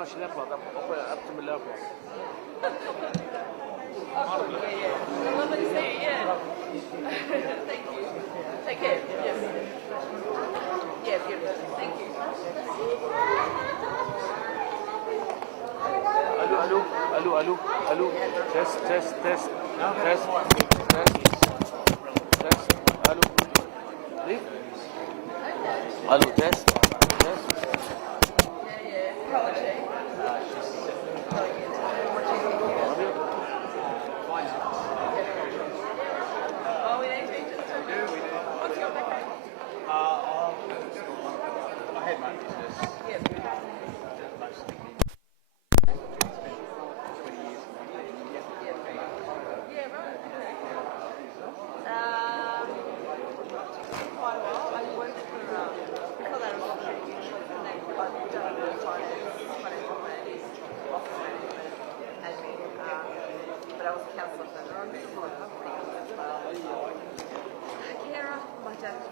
No, she left like up to my love one. Yeah. Lovely to see you, yeah. Thank you. Take care. Yes. Yeah, beautiful. Thank you. Allô. Test. Allô. Leave. Allô, test. Yeah. How is she? Oh, we need to just what's your background? I had my business. Yeah. Mostly Yeah, right. Quite a while. I worked for, before that I was at and then I've done a bit of financial planning, office management, admin, but I was a counsellor for the room before I was pretty good as well. Kara, my dad was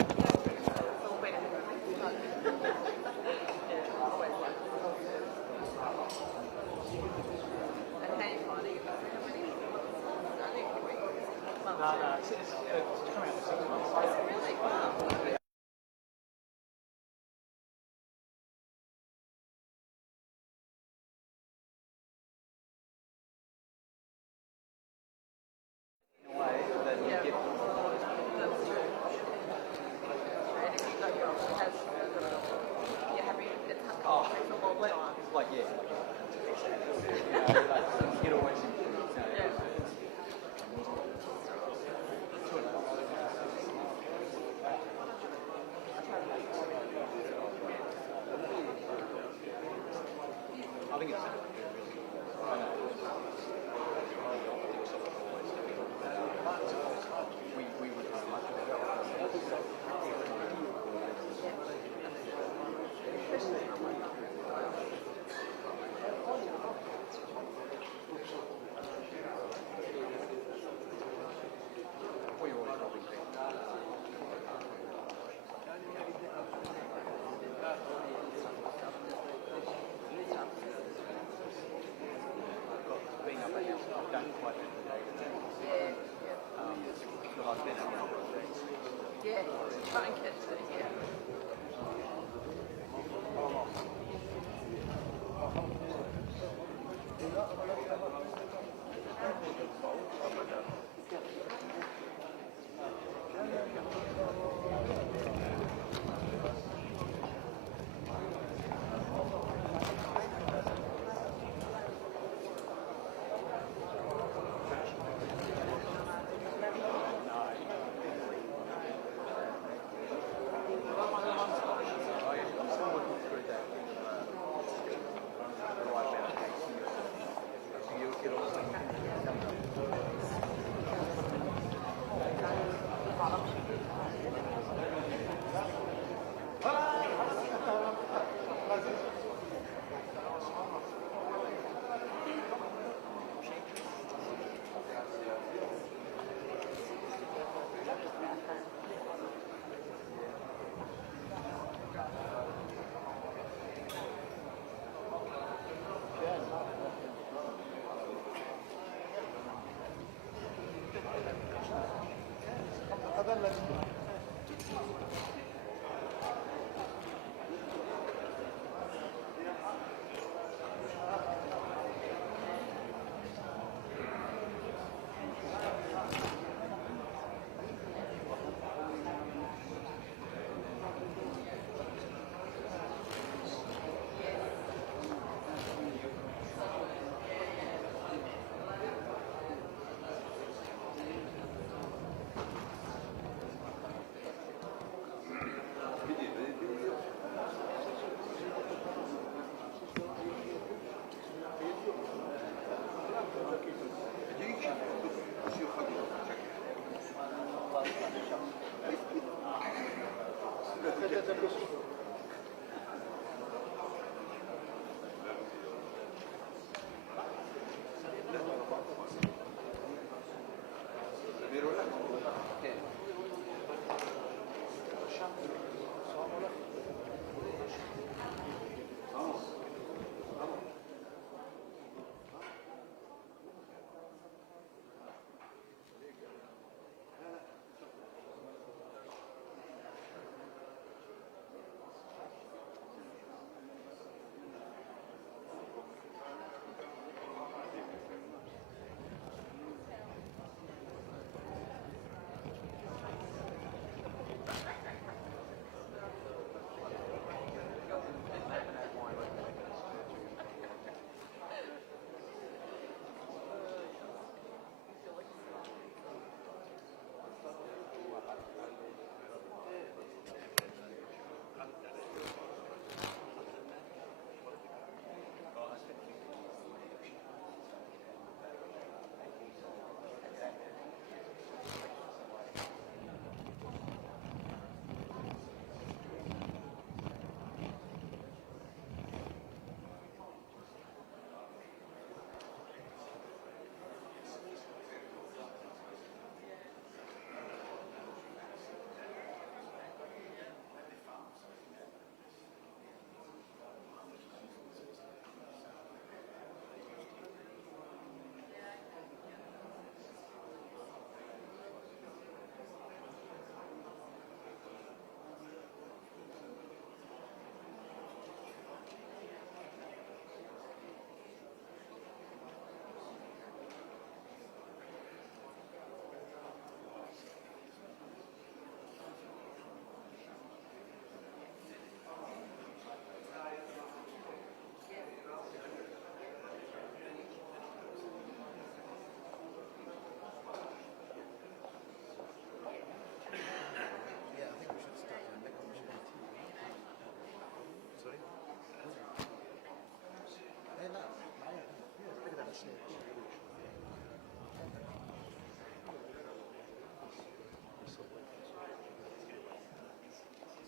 it's all been yeah, always like and how you finding it? No, it's coming out in 6 months. Really? Wow. In a way that you Yeah. get That's true. And if you've got your option, you're happy, it takes a long time. like you get always improve. Yeah. I think it's we would have much we always probably think. Being up at house, I've done quite a bit today. Yeah. But I've been out of days. Yeah. Try and catch it, yeah.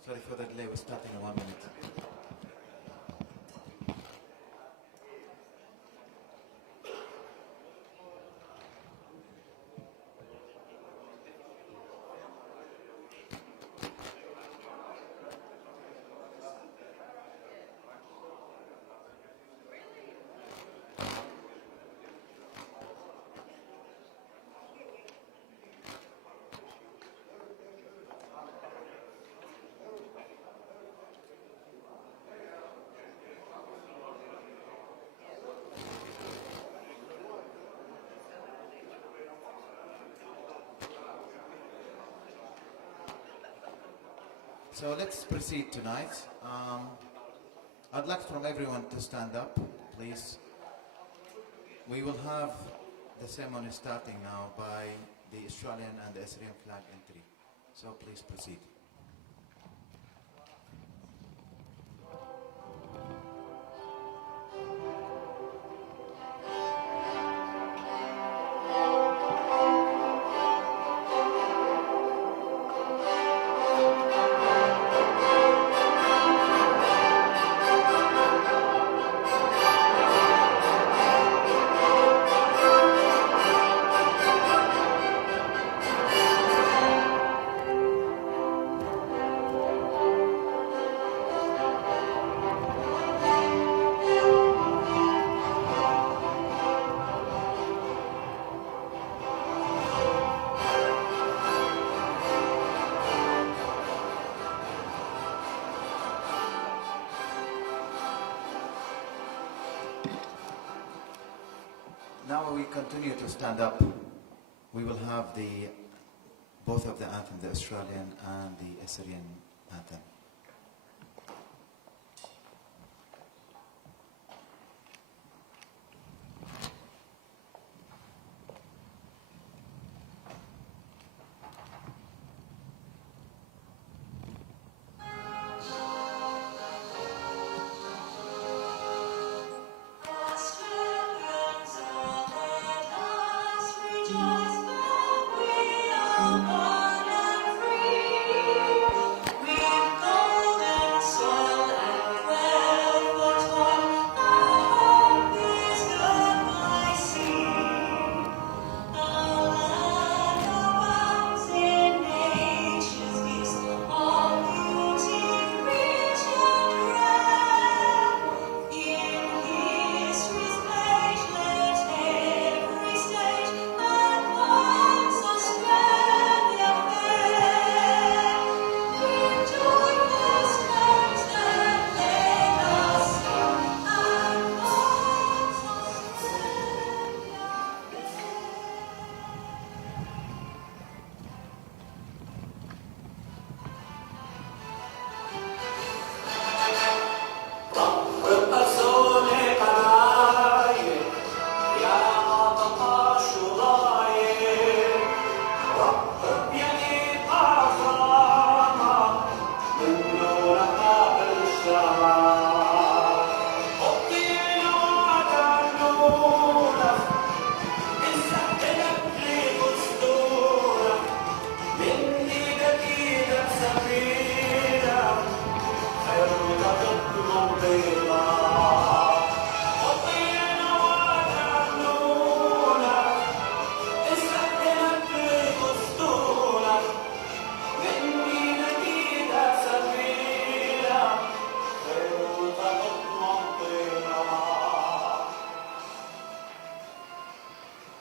Sorry for the delay, we're starting in 1 minute. So let's proceed tonight. I'd like from everyone to stand up, please. We will have the ceremony starting now by the Australian and the Assyrian flag entry. So please proceed. Now we continue to stand up. We will have both of the anthem, the Australian and the Assyrian anthem.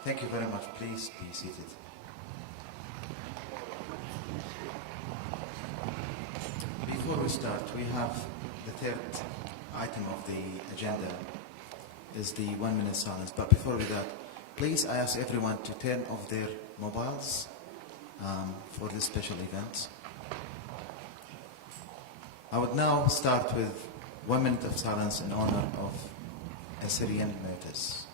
Thank you very much. Please be seated. Before we start, we have the third item of the agenda is the 1 minute silence. But before we that, please I ask everyone to turn off their mobiles for this special event. I would now start with 1 minute of silence in honor of Assyrian martyrs.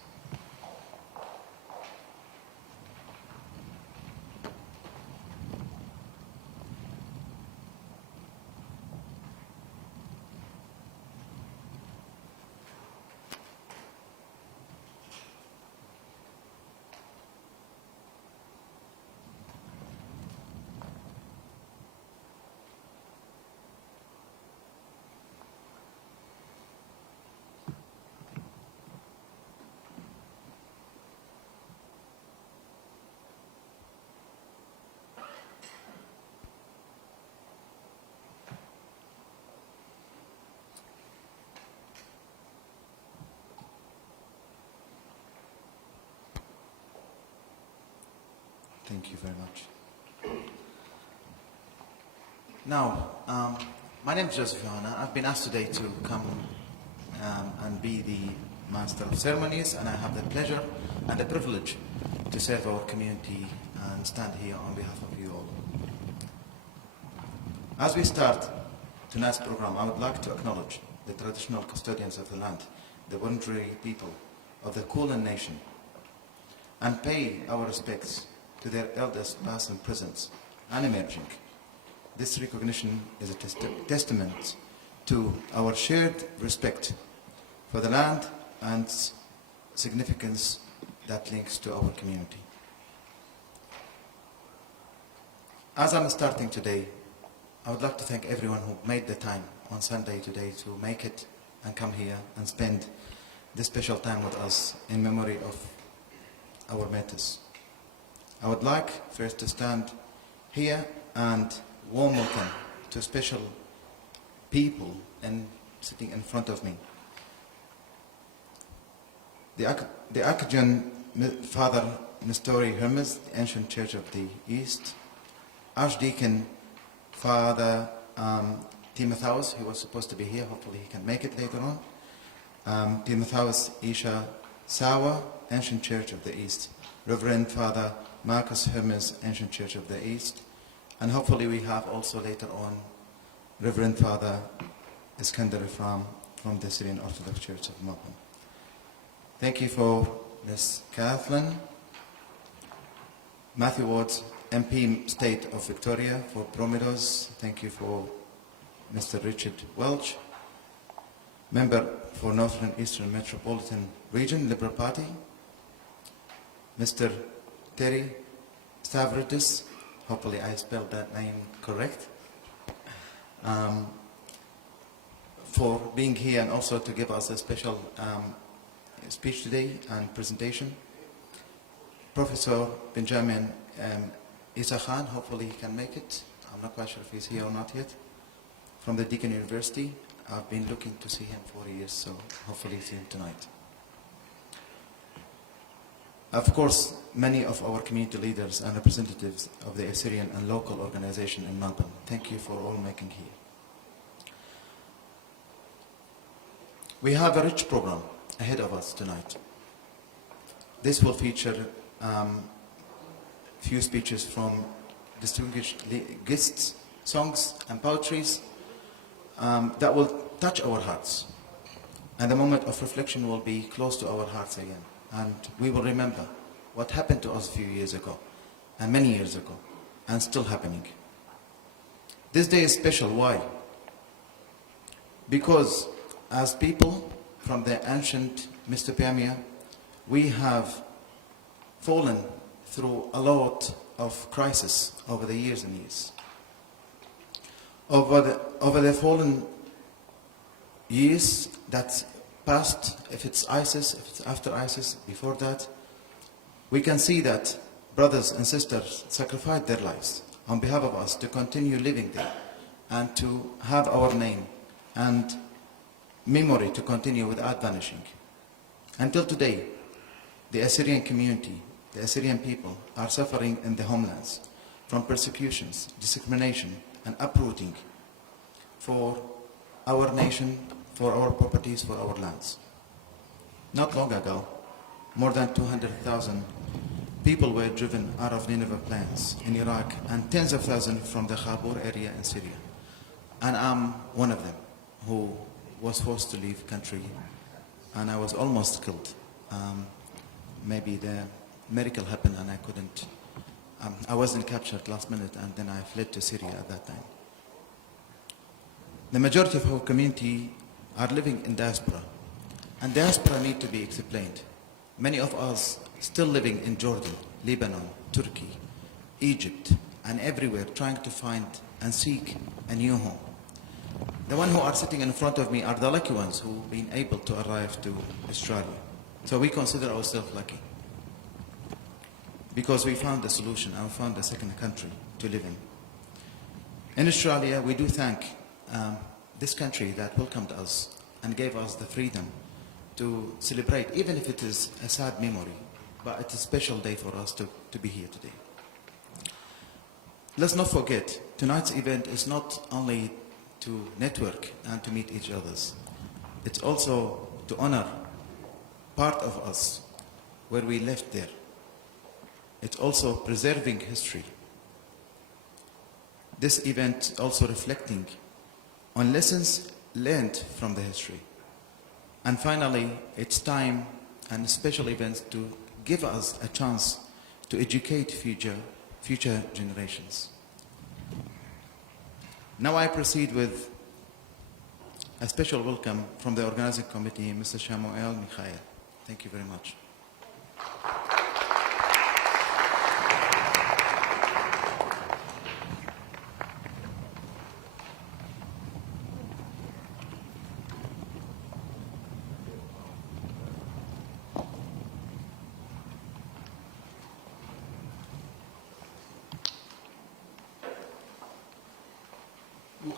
Thank you very much. Now, my name is Joseph Johanna. I've been asked today to come and be the Master of Ceremonies, and I have the pleasure and the privilege to serve our community and stand here on behalf of you all. As we start tonight's program, I would like to acknowledge the traditional custodians of the land, the voluntary people of the Kulin Nation, and pay our respects to their elders past and present and emerging. This recognition is a testament to our shared respect for the land and significance that links to our community. As I'm starting today, I would like to thank everyone who made the time on Sunday today to make it and come here and spend this special time with us in memory of our martyrs. I would like first to stand here and warm welcome to special people sitting in front of me. The Archdeacon Father Nestori Hermes, the Ancient Church of the East, Archdeacon Father Timotheus, who was supposed to be here, hopefully he can make it later on. Timotheus Isha Sawa, Ancient Church of the East. Reverend Father Marcus Hermes, Ancient Church of the East. And hopefully we have also later on Reverend Father Iskandar from the Assyrian Orthodox Church of Melbourne. Thank you for Ms. Kathleen. Matthew Watts, MP State of Victoria for Bromidos. Thank you for Mr. Richard Welch, Member for Northern Eastern Metropolitan Region, Liberal Party. Mr. Terry Stavridis, hopefully I spelled that name correct, for being here and also to give us a special speech today and presentation. Professor Benjamin Isa Khan, hopefully he can make it. I'm not quite sure if he's here or not yet. From the Deakin University. I've been looking to see him for years, so hopefully he's here tonight. Of course, many of our community leaders and representatives of the Assyrian and local organization in Melbourne. Thank you for all making here. We have a rich program ahead of us tonight. This will feature few speeches from distinguished guests, songs and poetries that will touch our hearts. And the moment of reflection will be close to our hearts again. And we will remember what happened to us a few years ago, and many years ago, and still happening. This day is special. Why? Because as people from the ancient Mesopotamia, we have fallen through a lot of crisis over the years and years. Over the fallen years that passed, if it's ISIS, if it's after ISIS, before that, we can see that brothers and sisters sacrificed their lives on behalf of us to continue living there and to have our name and memory to continue without vanishing. Until today, the Assyrian community, the Assyrian people are suffering in the homelands from persecutions, discrimination, and uprooting for our nation, for our properties, for our lands. Not long ago, more than 200,000 people were driven out of Nineveh plains in Iraq and tens of thousands from the Khabur area in Syria. And I'm one of them who was forced to leave country, and I was almost killed. Maybe the miracle happened and I couldn't, I wasn't captured last minute, and then I fled to Syria at that time. The majority of our community are living in diaspora, and diaspora need to be explained. Many of us still living in Jordan, Lebanon, Turkey, Egypt, and everywhere trying to find and seek a new home. The ones who are sitting in front of me are the lucky ones who've been able to arrive to Australia. So we consider ourselves lucky because we found a solution and we found a second country to live in. In Australia, we do thank this country that welcomed us and gave us the freedom to celebrate, even if it is a sad memory, but it's a special day for us to be here today. let's not forget, tonight's event is not only to network and to meet each other. It's also to honor part of us where we left there. It's also preserving history. This event also reflecting on lessons learned from the history. And finally, it's time and special events to give us a chance to educate future generations. Now I proceed with a special welcome from the organizing committee, Mr. Shamuel Mikhail. Thank you very much.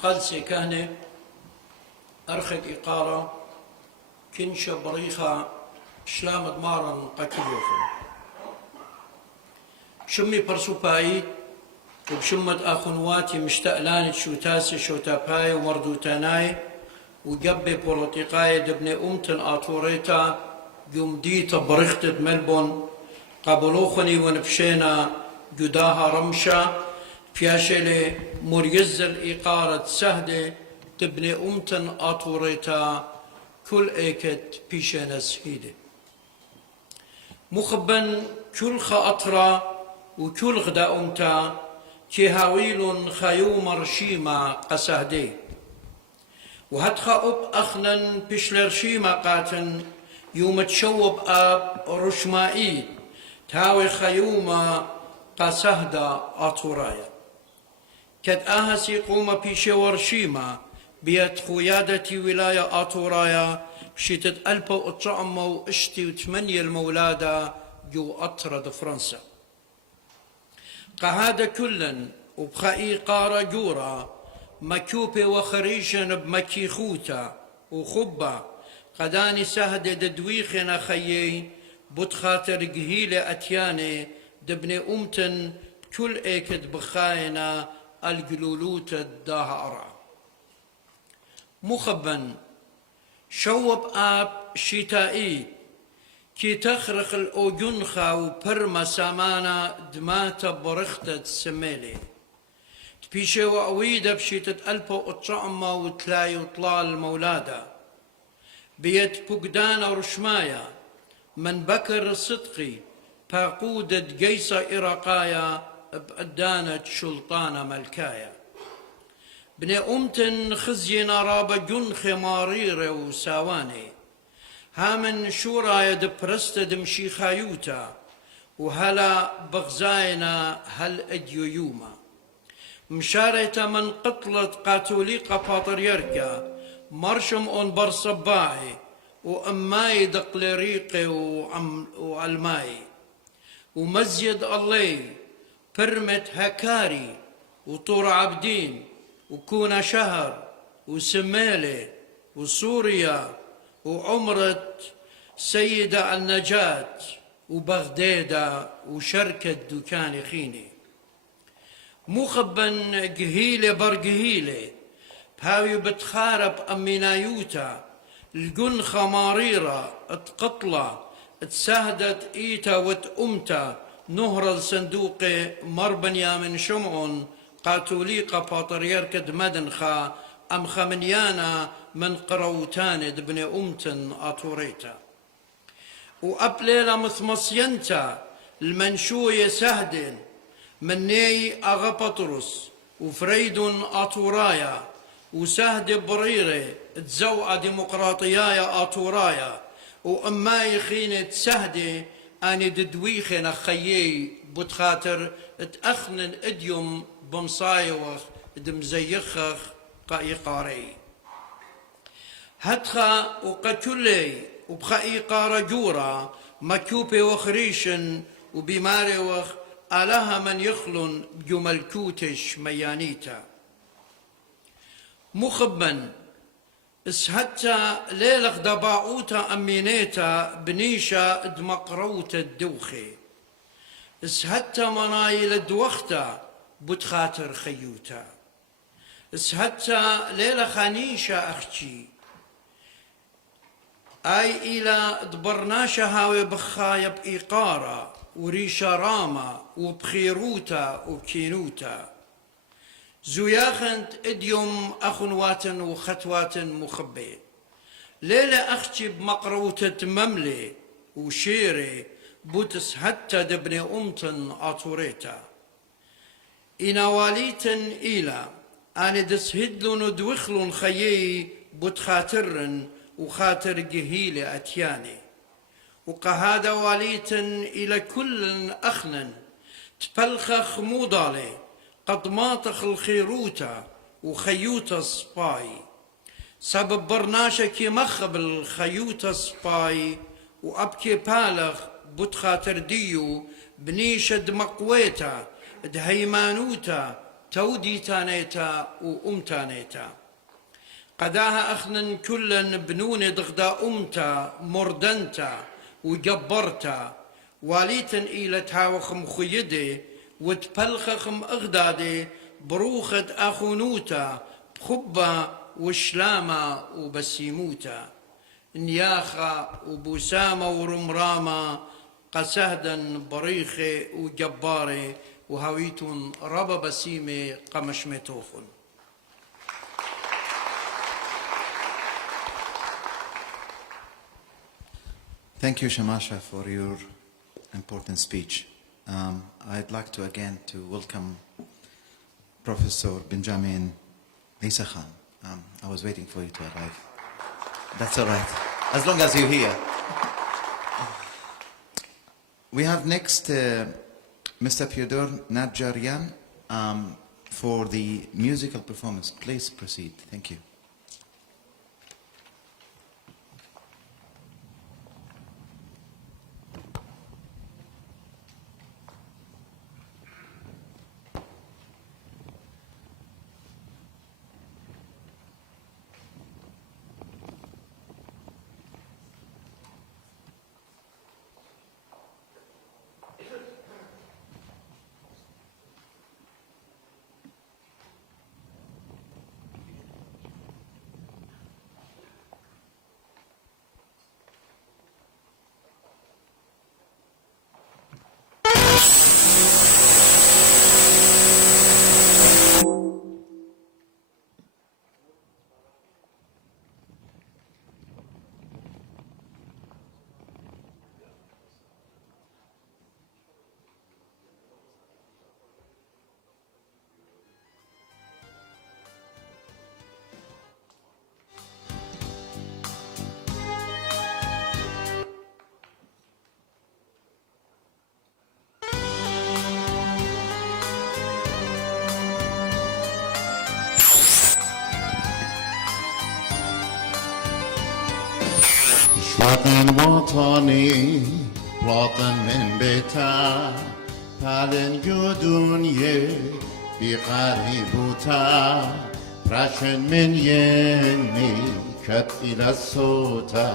مقدسة كهنة أرخد إقارة كنشة بريخة شلامت مارن قكيوخن شمي برسوباي وبشمت أخنواتي مشتقلانت شوتاسي شوتاباي ومردوتاناي وجبي بولوتيقاي دبن أمتن آطوريتا جمديتا بريختة ملبون قابلوخني ونفشينا جداها رمشا بياشلي مريزل إقارة سهدة تبني أمتن أطوريتا كل إيكت بيشانا سهيدة مخبن كل خاطرة وكل غدا أمتا كهاويل خيوم رشيما قسهدي وهتخا أب أخنن بشلر شيما قاتن يوم تشوب أب رشمائي تاوي خيوما قسهدا أطورايا كد أهسي قوم بيشور شيما بيت قيادة ولاية أطورايا بشيتت ألبا وطعمة واشتي وثمانية المولادة جو أطرد فرنسا قهادة كلن وبخائي قارة جورا مكوبة وخريشن بمكي خوتا وخبة قداني سهدة ددويخنا خيي بتخاطر قهيلة أتياني دبني أمتن كل ايكد بخاينا الجلولوت الداها أرع مخبن شوب آب شتائي كي تخرق الأوجنخا وبرما سامانا دماتا برختة سميلي تبيشي وعويدة بشيتة ألبا وطعمة وتلاي وطلال مولادة بيت بقدانا ورشمايا من بكر الصدقي باقودة جيسة إراقايا بأدانة شلطانة ملكايا بني أمتن خزينا رابا جنخ ماريرة وساواني هامن شورايا دبرست دمشي خايوتا وهلا بغزاينا هل أديويوما مشاريتا من قتلت قاتوليقا باتريركا مرشم أون برصباعي وأماي دقلريقي وعلماي ومزيد الله برمت هكاري وطور عبدين وكونا شهر وسمالة وسوريا وعمرة سيدة النجاة وبغدادة وشركة دكان خيني مخبن قهيلة برقهيلة بهاوي بتخارب أمينايوتا الجن خماريرة اتقطلة اتسهدت ايتا وتأمتا نهر الصندوق مربنيا من شمعون قاتوليقا باتريركة مدنخا أم خمنيانا من قروتان دبن أمتن أطوريتا وأبليلا مثمصينتا المنشوية سهدن مني أغا بطرس وفريد أطورايا وسهد بريري تزوع ديمقراطيايا أطورايا وأماي خينة سهدي أني ددويخنا خيي بتخاطر تأخنن إديوم بمصايوخ دمزيخخ قايقاري هتخا وقتلي وبخاي قارة جورا مكوبي وخريشن وبماري وخ ألها من يخلن بجملكوتش ميانيتا مخبن اسهتا ليلخ دباعوتا أمينيتا بنيشا دمقروتا الدوخي اسهتا منايل الدوختا بتخاطر خيوتا اسهتا ليلة خانيشة أختي أي إلى دبرناشا هاوي بخايب إيقارا وريشا راما وبخيروتا وبكينوتا زوياخنت إديوم أخنوات وختوات مخبي ليلة أختي بمقروتة مملي وشيري بوتس حتى دبني أمتن أطوريتا إنا واليتن إلى أنا دس هدلون دوخلون خيي بتخاطرن وخاطر جهيلة أتياني وقهادا واليتن إلى كل أخنن تبلخخ موضالي قد ماطخ الخيروتا وخيوتا سباي سبب برناشك مخب الخيوتا سباي وأبكي بالغ بتخاطر ديو بنيشد مقويتا دهيمانوتا تودي تانيتا وأمتانيتا قداها أخنن كلن بنون ضغدا أمتا مردنتا وجبرتا واليتن إلى تاوخم خيدي وتبلخخم أغدادي بروخد أخونوتا بخبا وشلاما وبسيموتا نياخا وبوسامة ورمراما قسهدا بريخي وجباري وهويتون ربا بسيمي قمشمتوخن. Thank you, Shamasha, for your important speech. I'd like to again to welcome Professor Benjamin Isa Khan. I was waiting for you to arrive. That's all right, as long as you're here. We have next Mr. Fyodor Nadjaryan for the musical performance. Please proceed. Thank you. Platen watani, platen min beta, palen yudunye, biqari buta, prashen min yeni, kat ila sota,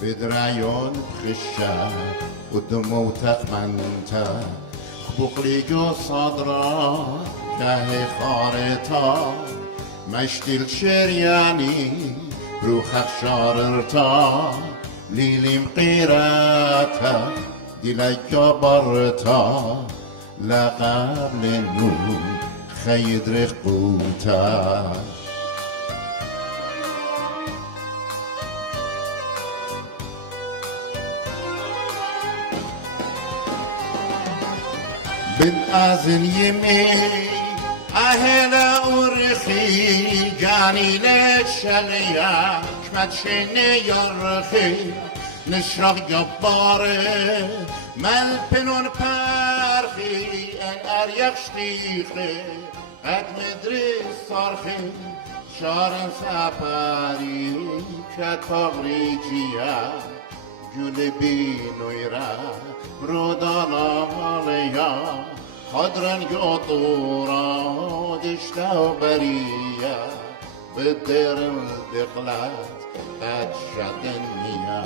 bidrayon bkhisha, udmotak manta, بقلی جو صدرا که خارتا مشتیل شریانی روح شاررتا لیلیم قیراتا دیل جبرتا لقبل نون خید رخبوتا بن أذن يمي أهلا أرخي جاني للشليا كمت شيني يرخي نشرق جباري مل بنون بارخي أن أريق شتيخي قد مدري صارخي شارن سفاري كتغري جيا جلبي نويرا رودانا عليا خضرا قطورا دشتا وبريا بالدير الدقلات قد شدنيا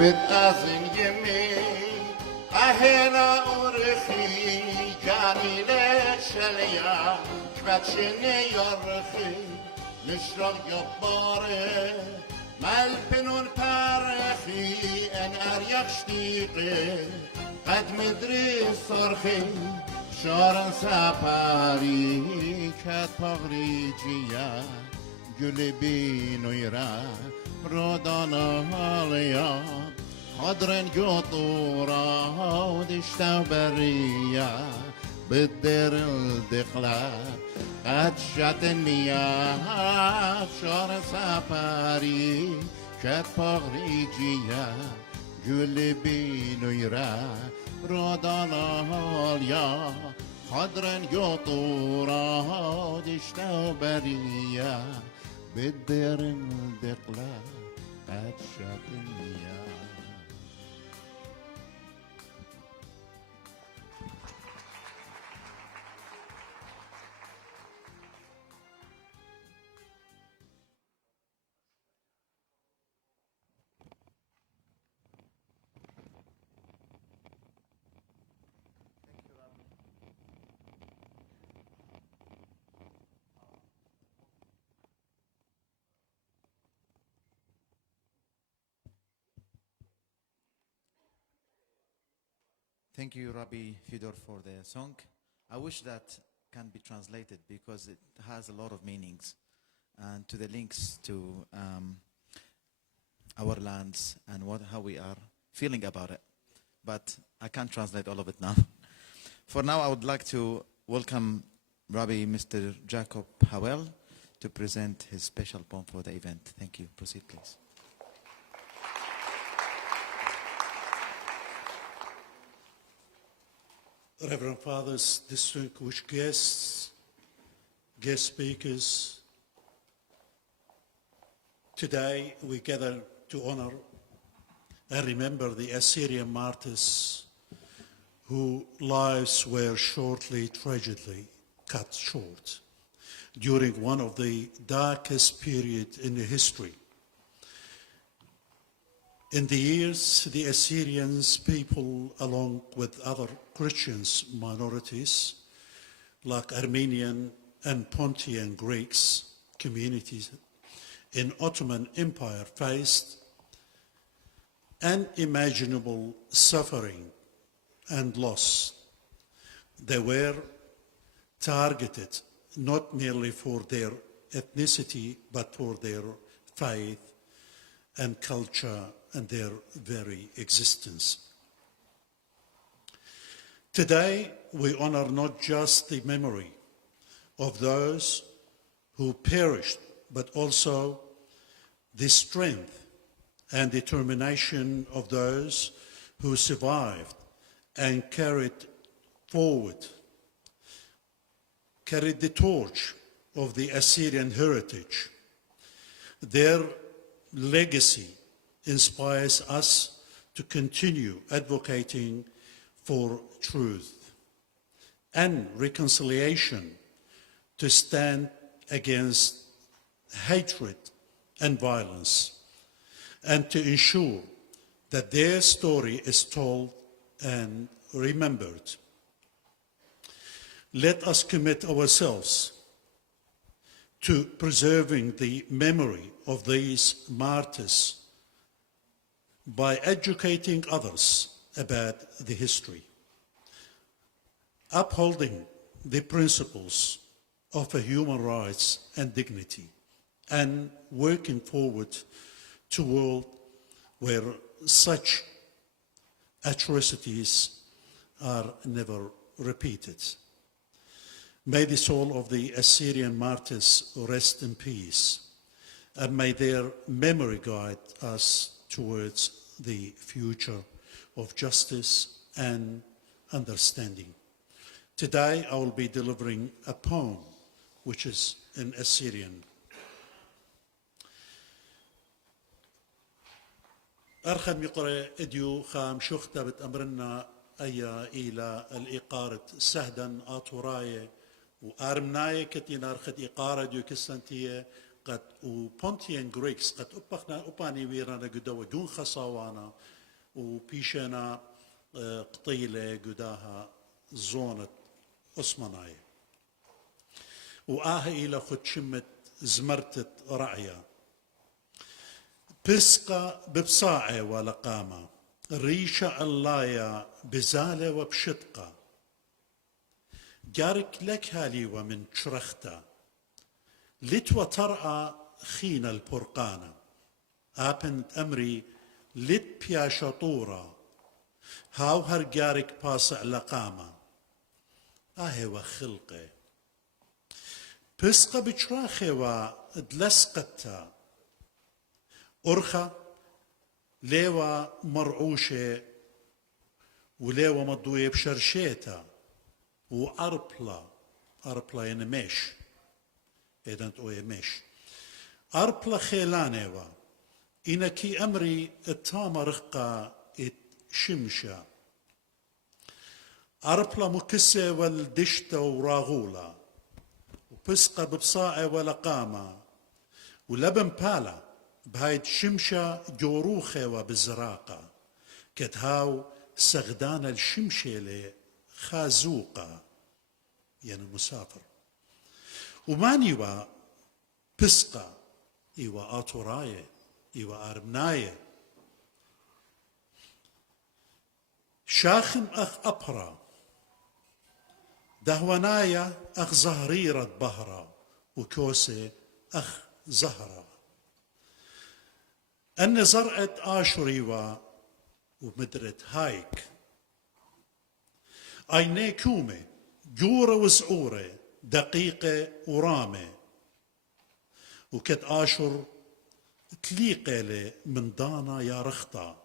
بتأذن يمي أهلا أرخي جاني ليش اليا كبتشني يرخي مشرق يباري مالبنون تارخي ان اريخ شتيقي قد مدري صرخي شارن ساباري كات بغريجيا قلبي نيرا رودانا هاليا حضرن قطورا ودشتا بريا بالدير الدقلات قد شات المياه شار سفاري كت بغريجيا قلبي نيرا رودانا هاليا خضرن يطورا دشتا بريا بالدير الدقلة قد شات المياه. Thank you, Rabbi Fedor, for the song. I wish that can be translated because it has a lot of meanings and to the links to our lands and how we are feeling about it. But I can't translate all of it now. For now, I would like to welcome Rabbi Mr. Jacob Howell to present his special poem for the event. Thank you. Proceed, please. Reverend Fathers, distinguished guests, guest speakers, today we gather to honor and remember the Assyrian martyrs whose lives were tragically cut short during one of the darkest periods in the history. In the years, the Assyrians people, along with other Christians minorities, like Armenian and Pontian Greeks communities in Ottoman Empire, faced unimaginable suffering and loss. They were targeted not merely for their ethnicity, but for their faith and culture and their very existence. Today, we honor not just the memory of those who perished, but also the strength and determination of those who survived and carried the torch of the Assyrian heritage. Their legacy inspires us to continue advocating for truth and reconciliation, to stand against hatred and violence, and to ensure that their story is told and remembered. Let us commit ourselves to preserving the memory of these martyrs by educating others about the history, upholding the principles of human rights and dignity, and working forward to a world where such atrocities are never repeated. May the soul of the Assyrian martyrs rest in peace, and may their memory guide us towards the future of justice and understanding. Today I will be delivering a poem which is in Assyrian. أرخد مقرأ إديو خام شخته بتأمرنا أيا إلى الإقارة سهدا آتوراي وأرمناي كتين أرخد إقارة ديو كسنتية قد وبونتيان غريكس قد أبقنا أباني ويرانا قدوا دون خصاوانا وبيشنا قطيلة قداها زونة أسمناي إلى خد شمت زمرتت رعية بسقة ببصاعة ولقامة ريشة اللايا بزالة وبشتقة جارك لك هالي ومن شرختا لتو ترعى خين البرقانة آبنت أمري لت بيا شطورة هاو هرجارك باسع لقامة وخلقه بسقة بشراخه ودلسقتا أرخة ليوة مرعوشة وليوة مضوية بشرشيتا وأربلا يعني مش إذا تقوي مش أربلا خيلانيوا إنكي أمري التام رقة شمشة أربلا مكسة والدشتة وراغولة وبسقة ببصاعة ولقامة ولبن بالا بهايد شمشة جوروخة وبزراقة كتهاو سغدان الشمشة لي خازوقة يعني مسافر ومانيوا بسقة إيوا آتوراية إيوا أرمناية شاخم أخ أبرا دهونايا أخ زهريرة بهرة وكوسة أخ زهرة أن زرعت آشريوا ومدرت هايك أيني كومة جورة وزعورة دقيقة ورامة وكت آشر تليقة لي من دانا يا رخطة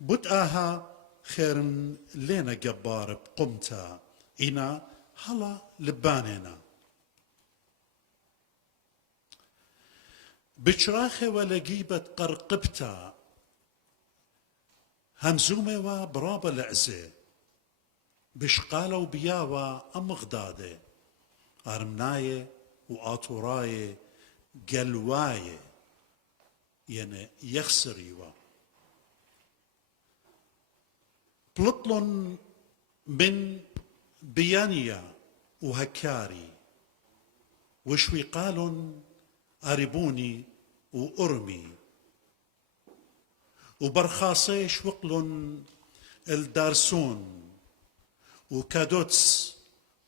بتقاها خيرن لينا جبار بقمتا إنا هلا لباننا بشراخة ولقيبة قرقبتا همزومة وبرابة العزة بشقالة وبياوة أم غدادة أرمناية وآطوراية قلواية يعني يخسريوا بلطلن من بيانيا وهكاري وشويقال أربوني وأرمي وبرخاصي شوقلن الدارسون وكادوتس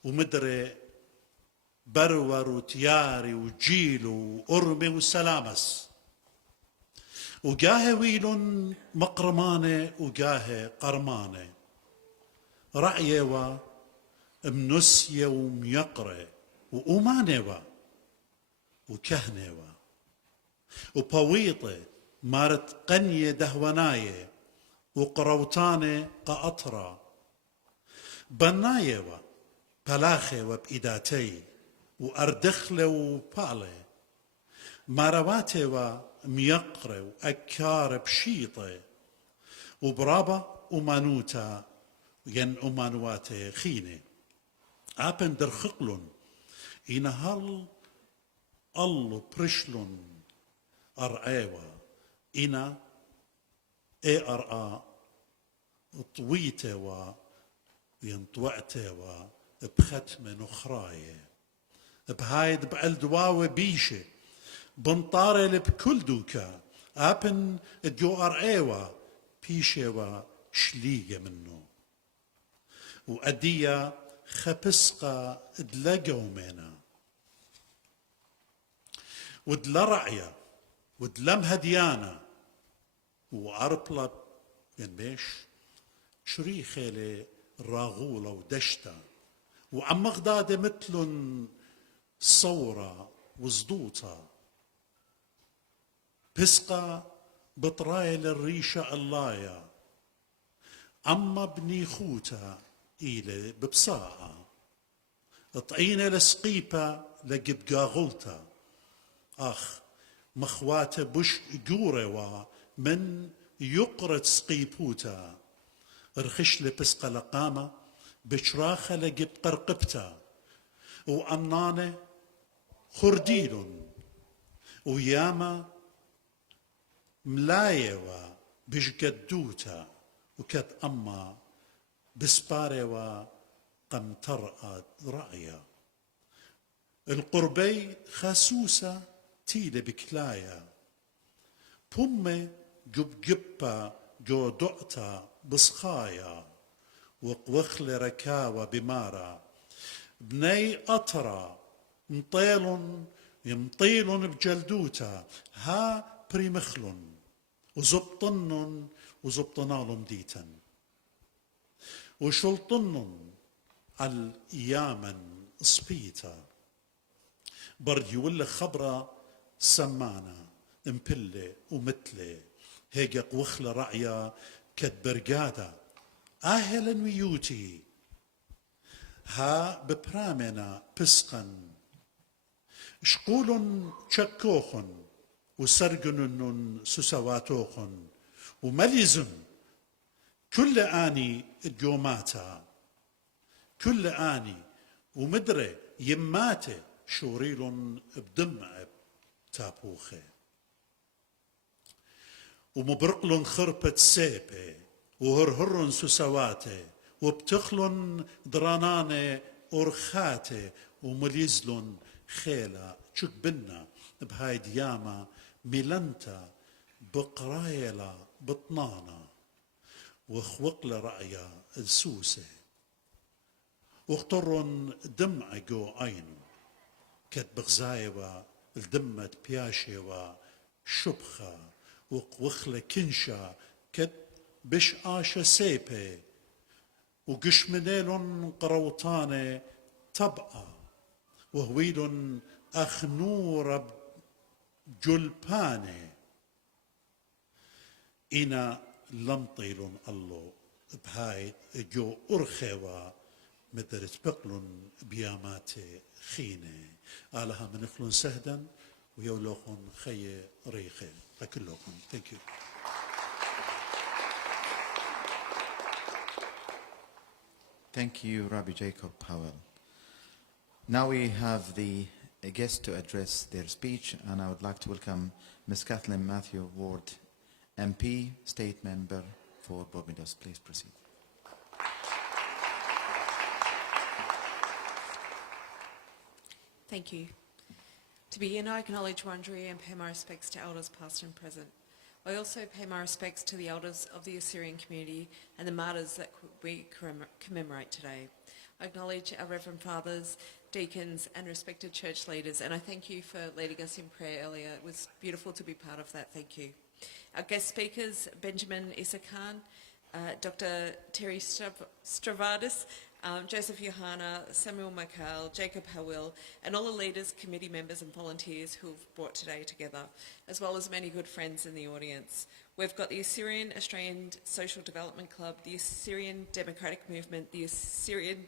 ومدري برور وتياري وجيل وأرمي وسلامس وجاه ويلن مقرمانة وجاه قرمانة رعية ومنسية وميقرة وأمانة وكهنة وبويطة مارت قنية دهوناية وقروتانة قأطرة بناية بلاخة وبإداتي وأردخلة وبالة مارواتي وميقرة وأكار بشيطة وبرابة ومانوتا ين أمانواتي خينة آبن درخقلن إن هل الله برشلن أرعيوا إنا أرعى طويته وينطوعته بختمة نخراية بهايد بعلدواوة بيشة بنطارة بكل دوكا آبن جو أرعيوا بيشة وشليقة منه وأدية خبسقة دلقوا منا ودلرعية ودلم هديانة وأربلة بيش شريخة لراغولة ودشتة وعم غدادة مثل صورة وزدوطة بسقة بطراية للريشة اللاية عم بني خوتا إلى ببصاعة طعينة لسقيبة لقبقاغلتا أخ مخواته بش جورة من يقرت سقيبوتا رخش لبسقة لقامة بشراخة لقب قرقبتا وأنانة خرديل وياما ملاية بجدوتا وكت أما بسبارة قم ترأى رأيا القربي خاسوسة تيلة بكلايا بومي جبا جو دعتا بصخايا وقوخل ركاوة بمارا بني أطرا يمطيلن بجلدوتا ها بريمخلن وزبطنالن ديتا وشلطنن على اياما صبيتا برجي ولا خبرة سمانة مبلة ومتلة هيك قوخلة رعيا كتبرقادة أهلا ويوتي ها ببرامنا بسقا شقول تشكوخن وسرقن سسواتوخن ومليزن كل آني الجوماتا كل آني ومدري يماتي شوريل بدمع تابوخي ومبرقلن خربة سيبي وهرهرن سسواتي وبتخلن دراناني أرخاتي ومليزلن خيلة تشكبنا بهاي دياما ميلنتا بقرايلا بطنانا وخوقل رأيا السوسة واخترن دمع جو عينو كت بغزايوة الدمة بياشيوة شبخة وقوخلة كنشا كت بش آشا سيبي وقشمنيلن قروطاني طبقة وهويلن أخنور جلباني إنا لمطيلن الله بهاي جو أرخوا مدرت بقلن بياماتي خيني آلها منخلن سهدا ويولوخن خي ريخي أكلوخن. Thank you. Thank you, Rabbi Jacob Powell. Now we have the guests to address their speech, and I would like to welcome Ms. Kathleen Matthew Ward, MP, State Member for Barbados. Please proceed. Thank you. To begin, I acknowledge Wurundjeri and pay my respects to elders past and present. I also pay my respects to the elders of the Assyrian community and the martyrs that we commemorate today. I acknowledge our Reverend Fathers, deacons and respected church leaders, and I thank you for leading us in prayer earlier. It was beautiful to be part of that. Thank you. Our guest speakers, Benjamin Issa Khan, Dr. Terry Stravadis, Joseph Johanna, Samuel Michael, Jacob Howell, and all the leaders, committee members and volunteers who have brought today together, as well as many good friends in the audience. We've got the Assyrian Australian Social Development Club, the Assyrian Democratic Movement, the Assyrian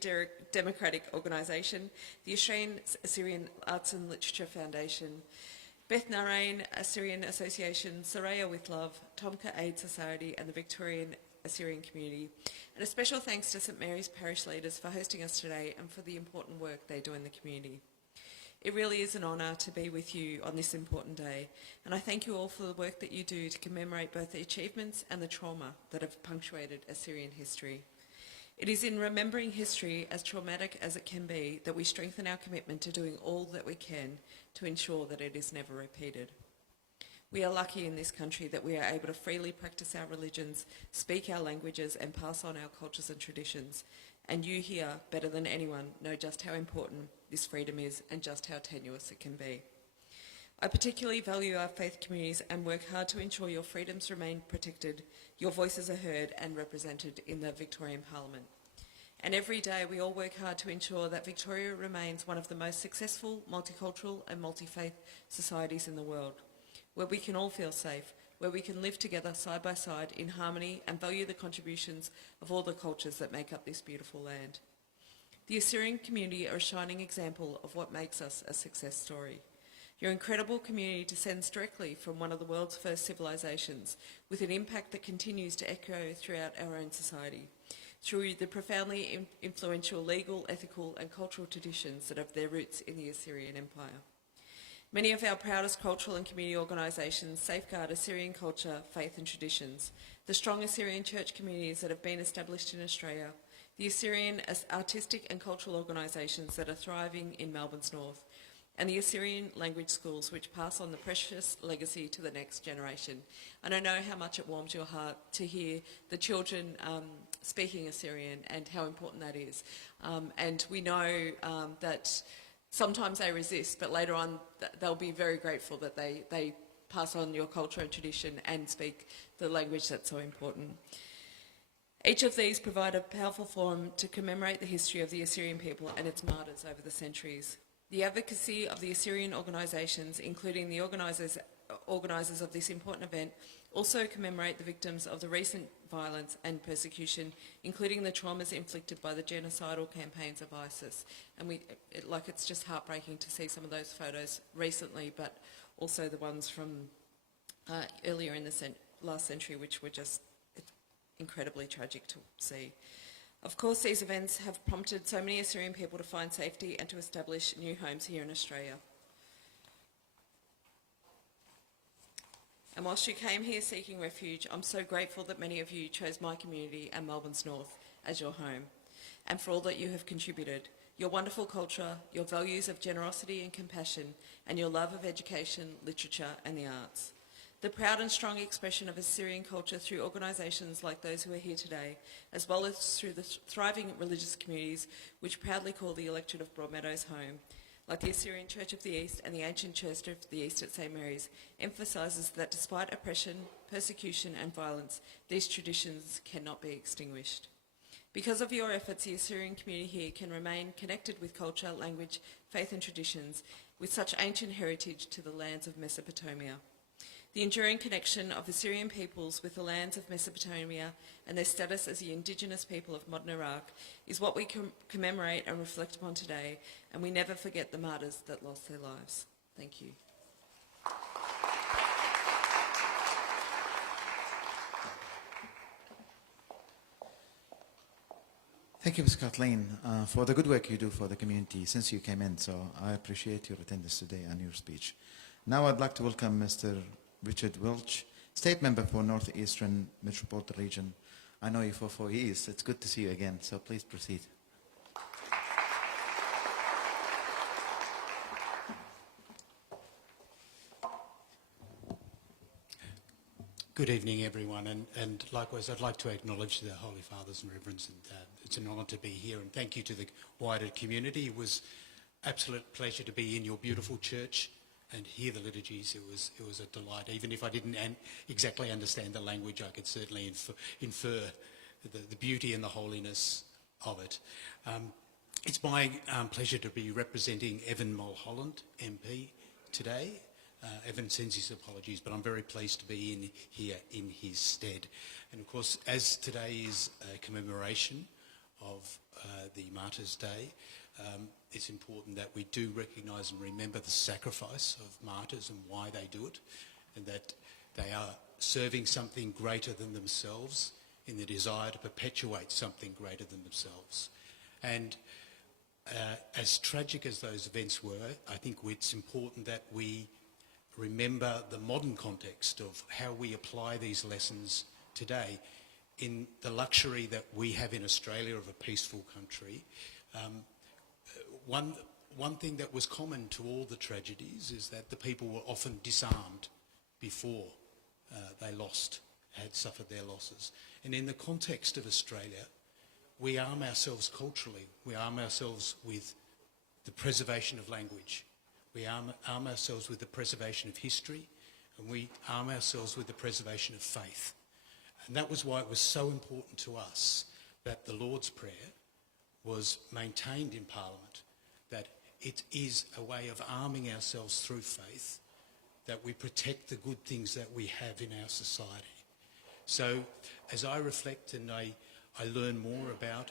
Democratic Organisation, the Australian Assyrian Arts and Literature Foundation, Beth Narain Assyrian Association, Soraya with Love, Tomka Aid Society and the Victorian Assyrian community. And a special thanks to St Mary's Parish leaders for hosting us today and for the important work they do in the community. It really is an honour to be with you on this important day, and I thank you all for the work that you do to commemorate both the achievements and the trauma that have punctuated Assyrian history. It is in remembering history, as traumatic as it can be, that we strengthen our commitment to doing all that we can to ensure that it is never repeated. We are lucky in this country that we are able to freely practice our religions, speak our languages and pass on our cultures and traditions. And you here, better than anyone, know just how important this freedom is and just how tenuous it can be. I particularly value our faith communities and work hard to ensure your freedoms remain protected, your voices are heard and represented in the Victorian Parliament. And every day we all work hard to ensure that Victoria remains one of the most successful, multicultural and multi-faith societies in the world, where we can all feel safe, where we can live together side by side in harmony and value the contributions of all the cultures that make up this beautiful land. The Assyrian community are a shining example of what makes us a success story. Your incredible community descends directly from one of the world's first civilizations, with an impact that continues to echo throughout our own society, through the profoundly influential legal, ethical and cultural traditions that have their roots in the Assyrian Empire. Many of our proudest cultural and community organisations safeguard Assyrian culture, faith and traditions. The strong Assyrian church communities that have been established in Australia, the Assyrian artistic and cultural organisations that are thriving in Melbourne's north, and the Assyrian language schools which pass on the precious legacy to the next generation. And I know how much it warms your heart to hear the children speaking Assyrian and how important that is. And we know that sometimes they resist, but later on they'll be very grateful that they pass on your culture and tradition and speak the language that's so important. Each of these provide a powerful forum to commemorate the history of the Assyrian people and its martyrs over the centuries. The advocacy of the Assyrian organisations, including the organisers of this important event, also commemorate the victims of the recent violence and persecution, including the traumas inflicted by the genocidal campaigns of ISIS. And it's just heartbreaking to see some of those photos recently, but also the ones from earlier in the last century, which were just incredibly tragic to see. Of course, these events have prompted so many Assyrian people to find safety and to establish new homes here in Australia. And whilst you came here seeking refuge, I'm so grateful that many of you chose my community and Melbourne's north as your home, and for all that you have contributed. Your wonderful culture, your values of generosity and compassion, and your love of education, literature and the arts. The proud and strong expression of Assyrian culture through organisations like those who are here today, as well as through the thriving religious communities which proudly call the electorate of Broadmeadows home, like the Assyrian Church of the East and the Ancient Church of the East at St Mary's, emphasises that despite oppression, persecution and violence, these traditions cannot be extinguished. Because of your efforts, the Assyrian community here can remain connected with culture, language, faith and traditions, with such ancient heritage to the lands of Mesopotamia. The enduring connection of Assyrian peoples with the lands of Mesopotamia and their status as the indigenous people of modern Iraq is what we commemorate and reflect upon today, and we never forget the martyrs that lost their lives. Thank you. Thank you, Ms. Kathleen, for the good work you do for the community since you came in. So I appreciate your attendance today and your speech. Now I'd like to welcome Mr. Richard Welch, State Member for Northeastern Metropolitan Region. I know you for 4 years. It's good to see you again, so please proceed. Good evening, everyone, and likewise I'd like to acknowledge the Holy Fathers and Reverends, and it's an honour to be here, and thank you to the wider community. It was absolute pleasure to be in your beautiful church and hear the liturgies. It was a delight. Even if I didn't exactly understand the language, I could certainly infer the beauty and the holiness of it. It's my pleasure to be representing Evan Mulholland, MP, today. Evan sends his apologies, but I'm very pleased to be here in his stead. And of course, as today is a commemoration of the Martyrs' Day, it's important that we do recognise and remember the sacrifice of martyrs and why they do it, and that they are serving something greater than themselves in the desire to perpetuate something greater than themselves. And as tragic as those events were, I think it's important that we remember the modern context of how we apply these lessons today in the luxury that we have in Australia of a peaceful country. One thing that was common to all the tragedies is that the people were often disarmed before they had suffered their losses. And in the context of Australia, we arm ourselves culturally. We arm ourselves with the preservation of language. We arm ourselves with the preservation of history, and we arm ourselves with the preservation of faith. And that was why it was so important to us that the Lord's Prayer was maintained in Parliament, that it is a way of arming ourselves through faith, that we protect the good things that we have in our society. So as I reflect and I learn more about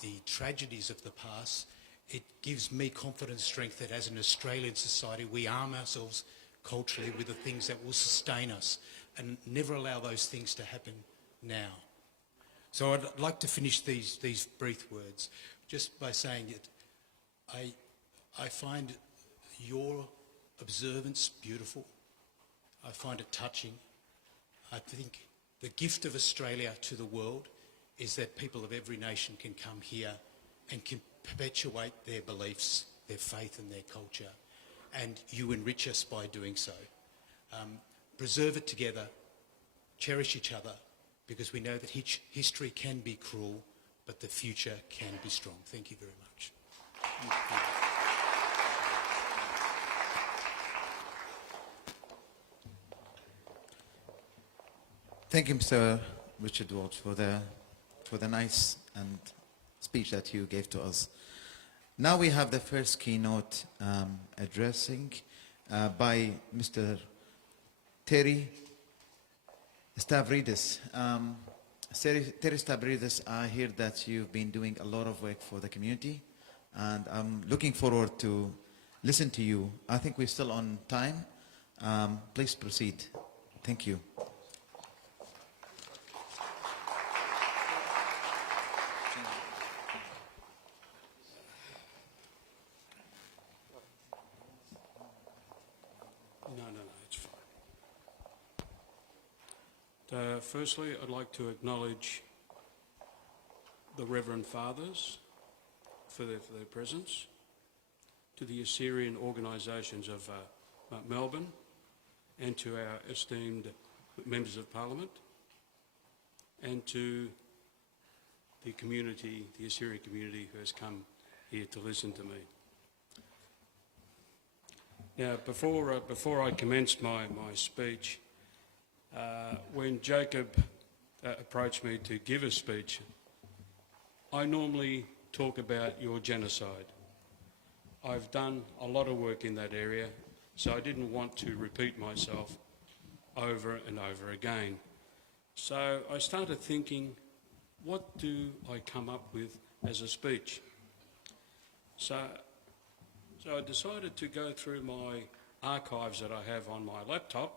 the tragedies of the past, it gives me confidence, strength that as an Australian society we arm ourselves culturally with the things that will sustain us and never allow those things to happen now. So I'd like to finish these brief words just by saying that I find your observance beautiful. I find it touching. I think the gift of Australia to the world is that people of every nation can come here and can perpetuate their beliefs, their faith and their culture, and you enrich us by doing so. Preserve it together, cherish each other, because we know that history can be cruel, but the future can be strong. Thank you very much. Thank you, Mr. Richard Walsh, for the nice and speech that you gave to us. Now we have the first keynote addressing by Mr. Terry Stavridis. Terry Stavridis, I hear that you've been doing a lot of work for the community, and I'm looking forward to listen to you. I think we're still on time. Please proceed. Thank you. No, it's fine. Firstly, I'd like to acknowledge the Reverend Fathers for their presence, to the Assyrian organisations of Melbourne, and to our esteemed members of Parliament, and to the community, the Assyrian community who has come here to listen to me. Now, before I commence my speech, when Jacob approached me to give a speech, I normally talk about your genocide. I've done a lot of work in that area, so I didn't want to repeat myself over and over again. So I started thinking, what do I come up with as a speech? So I decided to go through my archives that I have on my laptop,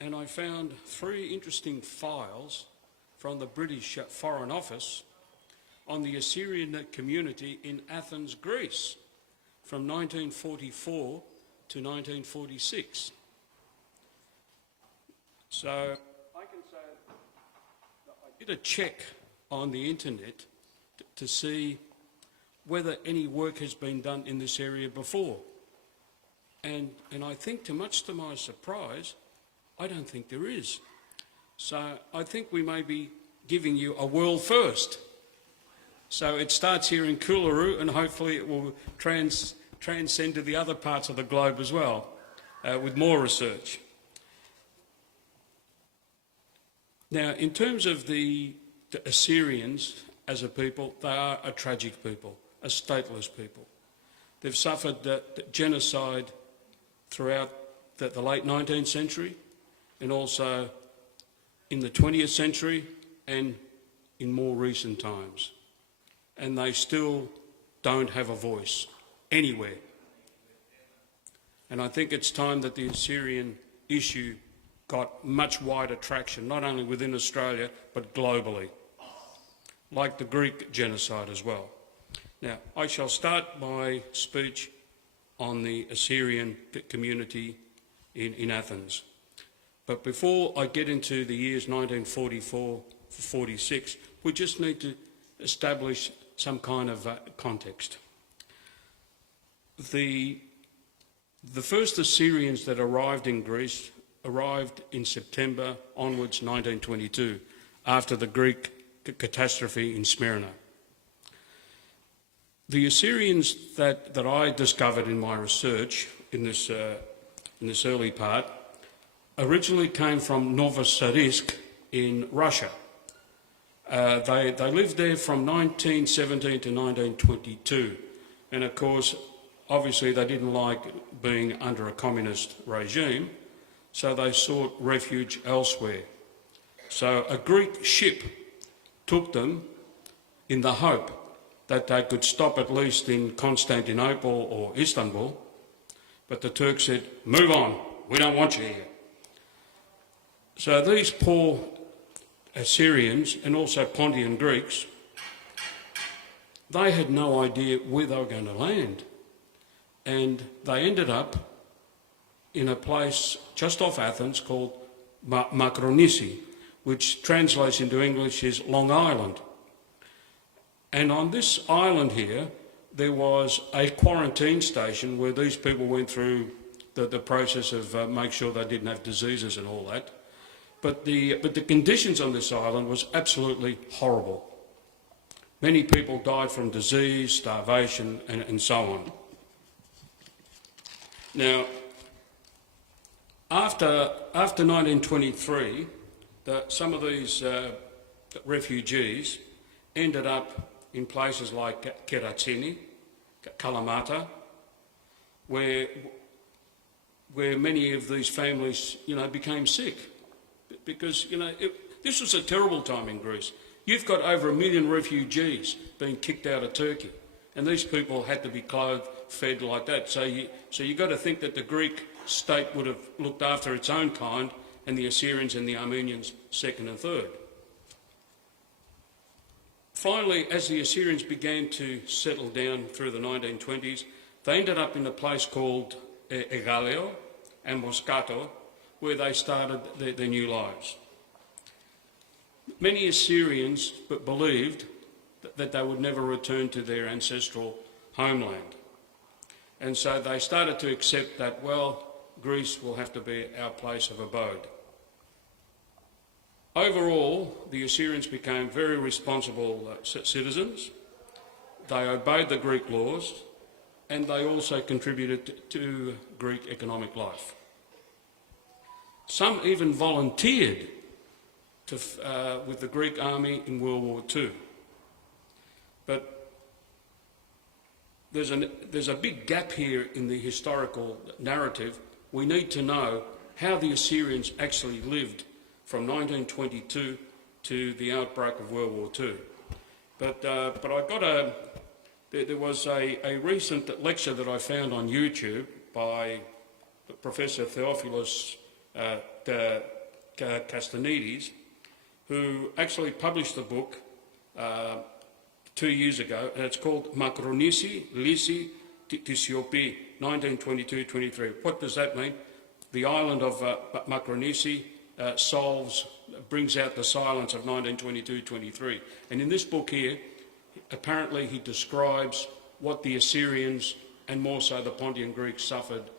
and I found 3 interesting files from the British Foreign Office on the Assyrian community in Athens, Greece, from 1944 to 1946. So I can say that I did a check on the internet to see whether any work has been done in this area before. And I think, much to my surprise, I don't think there is. So I think we may be giving you a world first. So it starts here in Coolaroo, and hopefully it will transcend to the other parts of the globe as well, with more research. Now, in terms of the Assyrians as a people, they are a tragic people, a stateless people. They've suffered genocide throughout the late 19th century, and also in the 20th century and in more recent times. And they still don't have a voice anywhere. And I think it's time that the Assyrian issue got much wider traction, not only within Australia, but globally, like the Greek genocide as well. Now, I shall start my speech on the Assyrian community in Athens. But before I get into the years 1944-46, we just need to establish some kind of context. The first Assyrians that arrived in Greece arrived in September onwards 1922, after the Greek catastrophe in Smyrna. The Assyrians that I discovered in my research in this early part originally came from Novosibirsk in Russia. They lived there from 1917 to 1922, and of course, obviously they didn't like being under a communist regime, so they sought refuge elsewhere. So a Greek ship took them in the hope that they could stop at least in Constantinople or Istanbul, but the Turks said, "Move on, we don't want you here." So these poor Assyrians and also Pontian Greeks, they had no idea where they were going to land, and they ended up in a place just off Athens called Makronisi, which translates into English is Long Island. And on this island here, there was a quarantine station where these people went through the process of make sure they didn't have diseases and all that. But the conditions on this island was absolutely horrible. Many people died from disease, starvation, and so on. Now, after 1923, some of these refugees ended up in places like Keratsini, Kalamata, where many of these families, became sick. Because, this was a terrible time in Greece. You've got over 1 million refugees being kicked out of Turkey, and these people had to be clothed, fed like that. So you've got to think that the Greek state would have looked after its own kind, and the Assyrians and the Armenians second and third. Finally, as the Assyrians began to settle down through the 1920s, they ended up in a place called Egaleo and Moscato, where they started their new lives. Many Assyrians believed that they would never return to their ancestral homeland. And so they started to accept that, well, Greece will have to be our place of abode. Overall, the Assyrians became very responsible citizens. They obeyed the Greek laws, and they also contributed to Greek economic life. Some even volunteered with the Greek army in World War II. But there's a big gap here in the historical narrative. We need to know how the Assyrians actually lived from 1922 to the outbreak of World War II. But there was a recent lecture that I found on YouTube by Professor Theophilos Castanidis, who actually published the book 2 years ago, and it's called Makronisi, Lysi, Tisiopi, 1922-23. What does that mean? The island of Makronisi brings out the silence of 1922-23. And in this book here, apparently he describes what the Assyrians, and more so the Pontian Greeks, suffered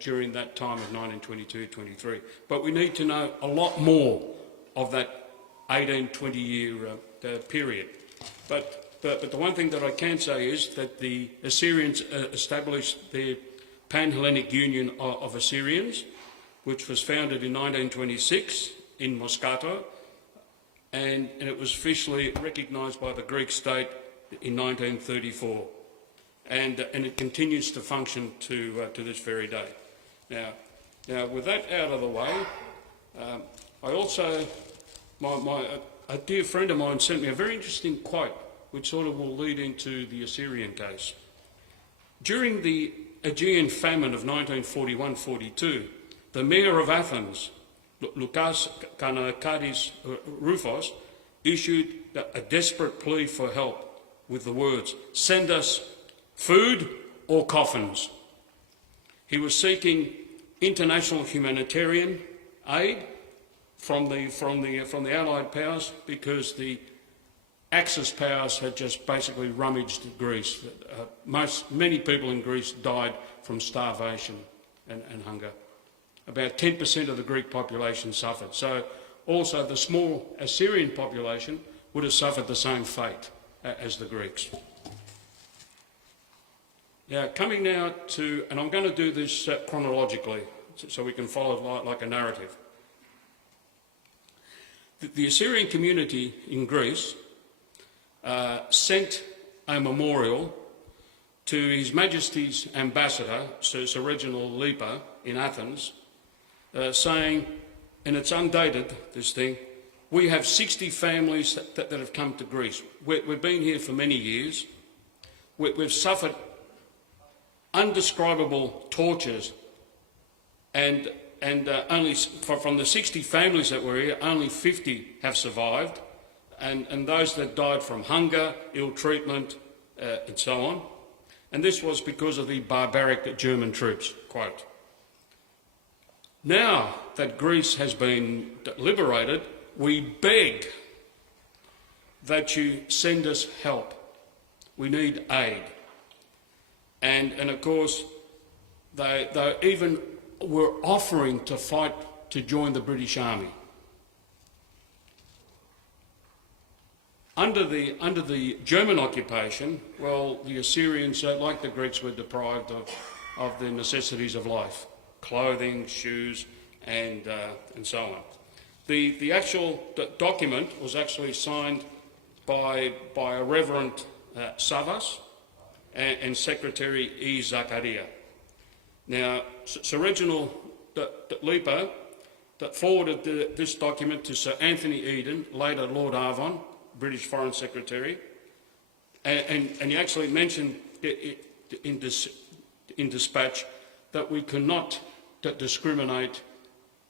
during that time of 1922-23. But we need to know a lot more of that 18-20 year period. But the one thing that I can say is that the Assyrians established their Pan-Hellenic Union of Assyrians, which was founded in 1926 in Moscato, and it was officially recognised by the Greek state in 1934. And it continues to function to this very day. Now, with that out of the way, I also, a dear friend of mine sent me a very interesting quote, which sort of will lead into the Assyrian case. During the Aegean famine of 1941-42, the mayor of Athens, Lukas Kanakadis Rufos, issued a desperate plea for help with the words, "Send us food or coffins." He was seeking international humanitarian aid from the Allied powers because the Axis powers had just basically rummaged Greece. Many people in Greece died from starvation and hunger. About 10% of the Greek population suffered. So also the small Assyrian population would have suffered the same fate as the Greeks. Now, coming now to, and I'm going to do this chronologically so we can follow it like a narrative. The Assyrian community in Greece sent a memorial to His Majesty's ambassador, Sir Reginald Lipa, in Athens, saying, and it's undated, this thing, we have 60 families that have come to Greece. We've been here for many years. We've suffered undescribable tortures, and only from the 60 families that were here, only 50 have survived, and those that died from hunger, ill treatment, and so on. And this was because of the barbaric German troops, quote. Now that Greece has been liberated, we beg that you send us help. We need aid. And of course, they even were offering to fight to join the British Army. Under the German occupation, well, the Assyrians, like the Greeks, were deprived of the necessities of life: clothing, shoes, and so on. The actual document was actually signed by a Reverend Savas and Secretary E. Zakaria. Now, Sir Reginald Leaper forwarded this document to Sir Anthony Eden, later Lord Avon, British Foreign Secretary, and he actually mentioned in dispatch that we cannot discriminate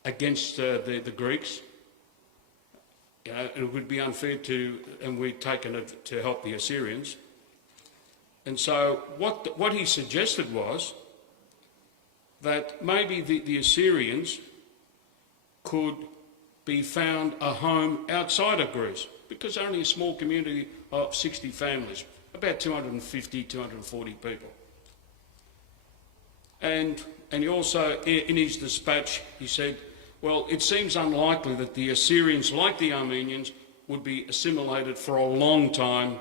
against the Greeks. You know, it would be unfair and we'd taken it to help the Assyrians. And so what he suggested was that maybe the Assyrians could be found a home outside of Greece, because they're only a small community of 60 families, about 250, 240 people. And he also, in his dispatch, he said, well, it seems unlikely that the Assyrians, like the Armenians, would be assimilated for a long time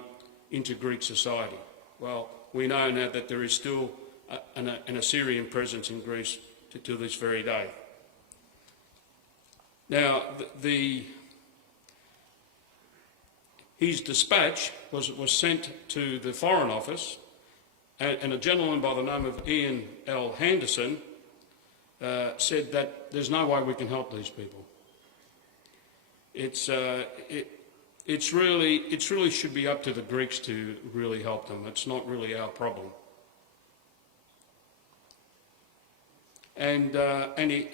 into Greek society. Well, we know now that there is still an Assyrian presence in Greece to this very day. Now, his dispatch was sent to the Foreign Office, and a gentleman by the name of Ian L. Henderson said that there's no way we can help these people. It's really should be up to the Greeks to really help them. It's not really our problem. And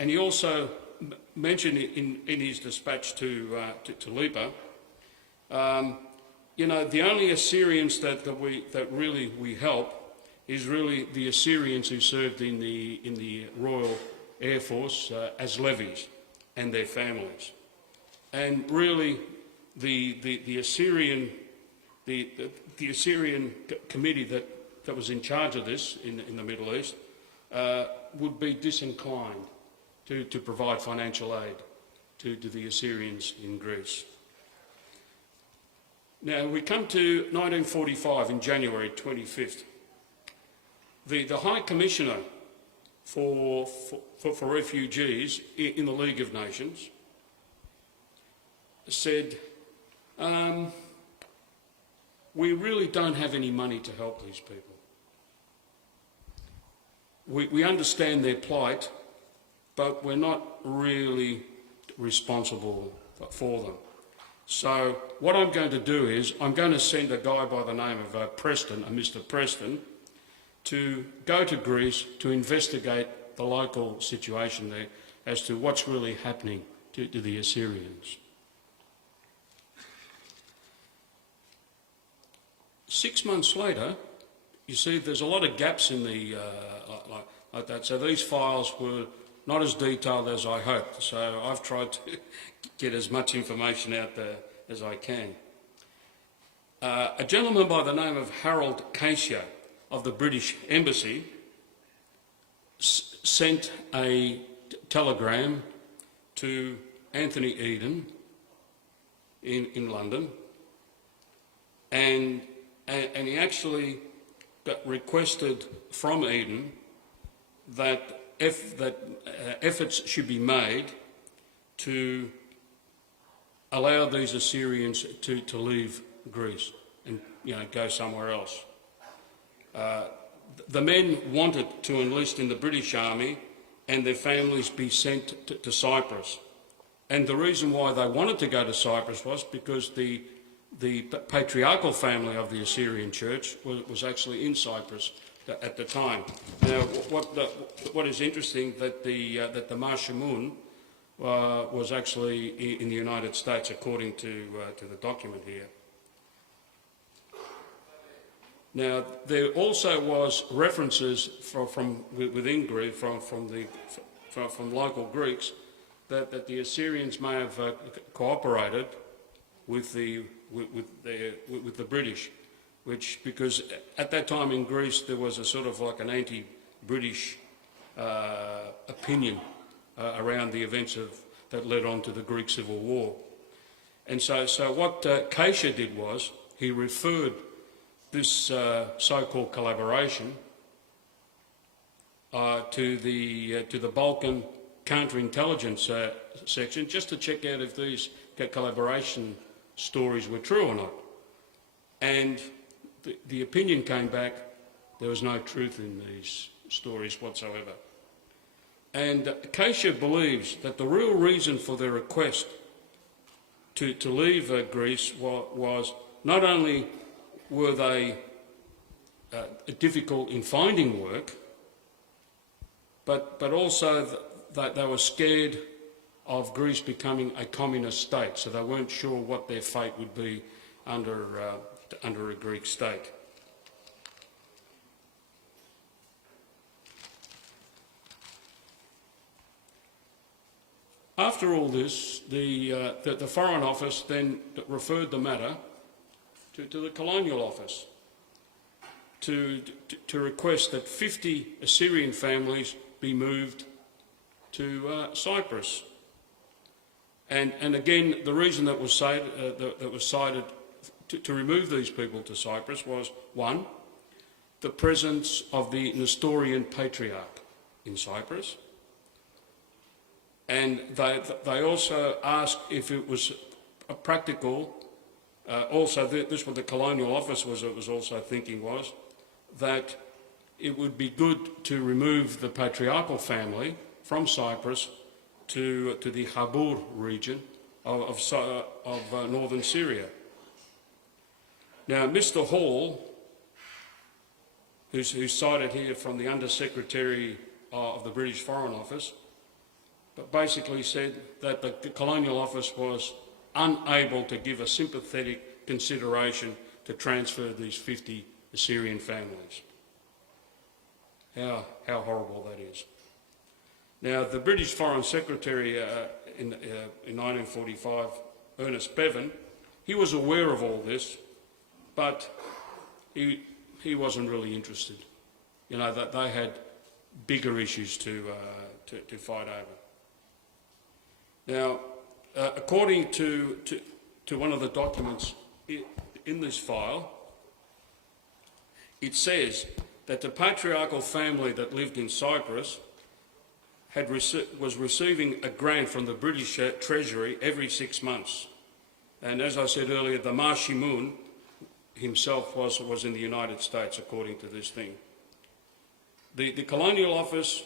he also mentioned in his dispatch to Lipa, you know, the only Assyrians that really we help is really the Assyrians who served in the Royal Air Force as levies and their families. And really, the Assyrian committee that was in charge of this in the Middle East would be disinclined to provide financial aid to the Assyrians in Greece. Now we come to 1945 in January 25th. The High Commissioner for refugees in the League of Nations said, we really don't have any money to help these people. We understand their plight, but we're not really responsible for them. So what I'm going to do is I'm going to send a guy by the name of Preston, Mr. Preston, to go to Greece to investigate the local situation there as to what's really happening to the Assyrians. 6 months later, you see there's a lot of gaps in the like that. So these files were not as detailed as I hoped. So I've tried to get as much information out there as I can. A gentleman by the name of Harold Cassia of the British Embassy sent a telegram to Anthony Eden in London, and he actually requested from Eden that efforts should be made to allow these Assyrians to leave Greece and go somewhere else. The men wanted to enlist in the British Army and their families be sent to Cyprus. And the reason why they wanted to go to Cyprus was because the patriarchal family of the Assyrian Church was actually in Cyprus at the time. Now, what is interesting that the Marshamun was actually in the United States, according to the document here. Now, there also was references from within Greece, from from local Greeks that the Assyrians may have cooperated with the British, because at that time in Greece there was a sort of like an anti-British opinion around the events that led on to the Greek Civil War. And so what Keisha did was he referred this so-called collaboration to the Balkan counterintelligence section, just to check out if these collaboration stories were true or not. And the opinion came back, there was no truth in these stories whatsoever. And Keisha believes that the real reason for their request to leave Greece was not only were they difficult in finding work, but also that they were scared of Greece becoming a communist state, so they weren't sure what their fate would be under a Greek state. After all this, the Foreign Office then referred the matter to the Colonial Office to request that 50 Assyrian families be moved to Cyprus. And again, the reason that was cited to remove these people to Cyprus was, one, the presence of the Nestorian Patriarch in Cyprus. And they also asked if it was practical. This what the Colonial Office was also thinking was that it would be good to remove the patriarchal family from Cyprus to the Habur region of northern Syria. Now, Mr. Hall, who's cited here from the Under-Secretary of the British Foreign Office, but basically said that the Colonial Office was unable to give a sympathetic consideration to transfer these 50 Assyrian families. How horrible that is. Now, the British Foreign Secretary in 1945, Ernest Bevan, he was aware of all this, but he wasn't really interested. You know, that they had bigger issues to fight over. Now, according to one of the documents in this file, it says that the patriarchal family that lived in Cyprus was receiving a grant from the British Treasury every 6 months. And as I said earlier, the Marshimun himself was in the United States, according to this thing. The Colonial Office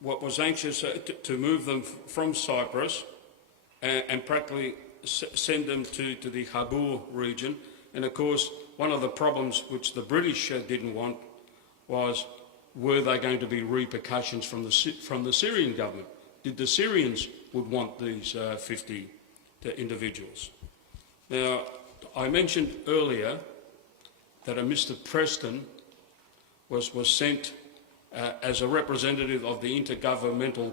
was anxious to move them from Cyprus and practically send them to the Habur region. And of course, one of the problems which the British didn't want was, were they going to be repercussions from the Syrian government? Did the Syrians would want these 50 individuals? Now, I mentioned earlier that a Mr. Preston was sent as a representative of the Intergovernmental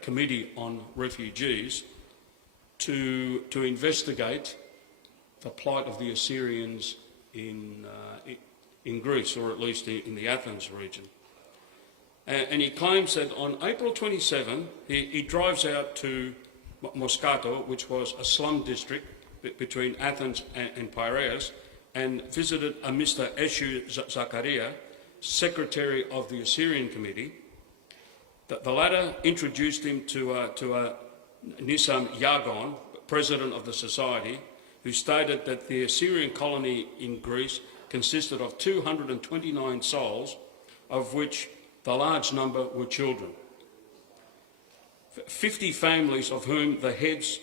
Committee on Refugees to investigate the plight of the Assyrians in Greece, or at least in the Athens region. And he claims that on April 27, he drives out to Moscato, which was a slum district between Athens and Piraeus, and visited a Mr. Eshu Zakaria, secretary of the Assyrian Committee. The latter introduced him to a Nisam Yagon, president of the society, who stated that the Assyrian colony in Greece consisted of 229 souls, of which the large number were children. 50 families, of whom the heads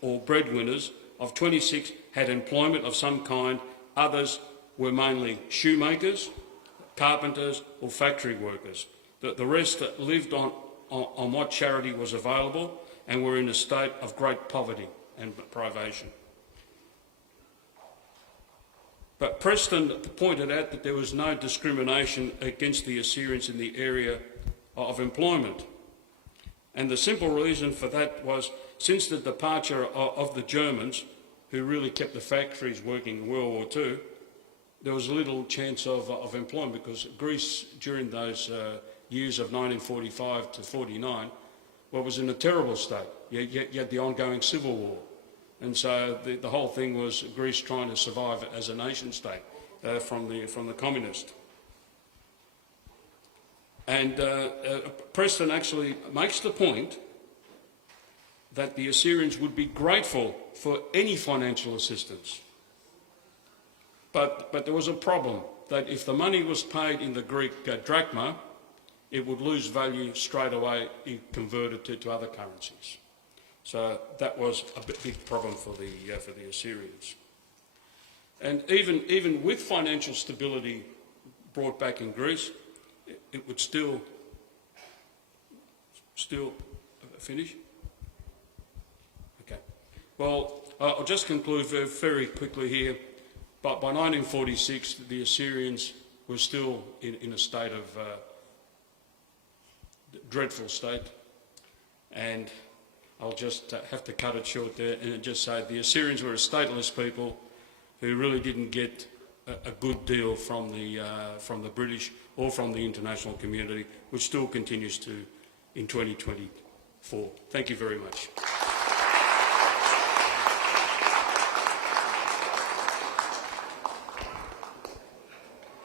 or breadwinners of 26 had employment of some kind. Others were mainly shoemakers, carpenters or factory workers. The rest lived on what charity was available and were in a state of great poverty and privation. But Preston pointed out that there was no discrimination against the Assyrians in the area of employment. And the simple reason for that was, since the departure of the Germans, who really kept the factories working in World War II, there was little chance of employment, because Greece during those years of 1945 to 49, was in a terrible state. You had the ongoing civil war. And so the whole thing was Greece trying to survive as a nation state from the communists. And Preston actually makes the point that the Assyrians would be grateful for any financial assistance. But there was a problem, that if the money was paid in the Greek drachma, it would lose value straight away if converted to other currencies. So that was a big problem for the Assyrians. And even with financial stability brought back in Greece, it would still finish? Okay. Well, I'll just conclude very quickly here. But by 1946, the Assyrians were still in a state of dreadful state. And I'll just have to cut it short there and just say the Assyrians were a stateless people who really didn't get a good deal from the British or from the international community, which still continues to in 2024. Thank you very much.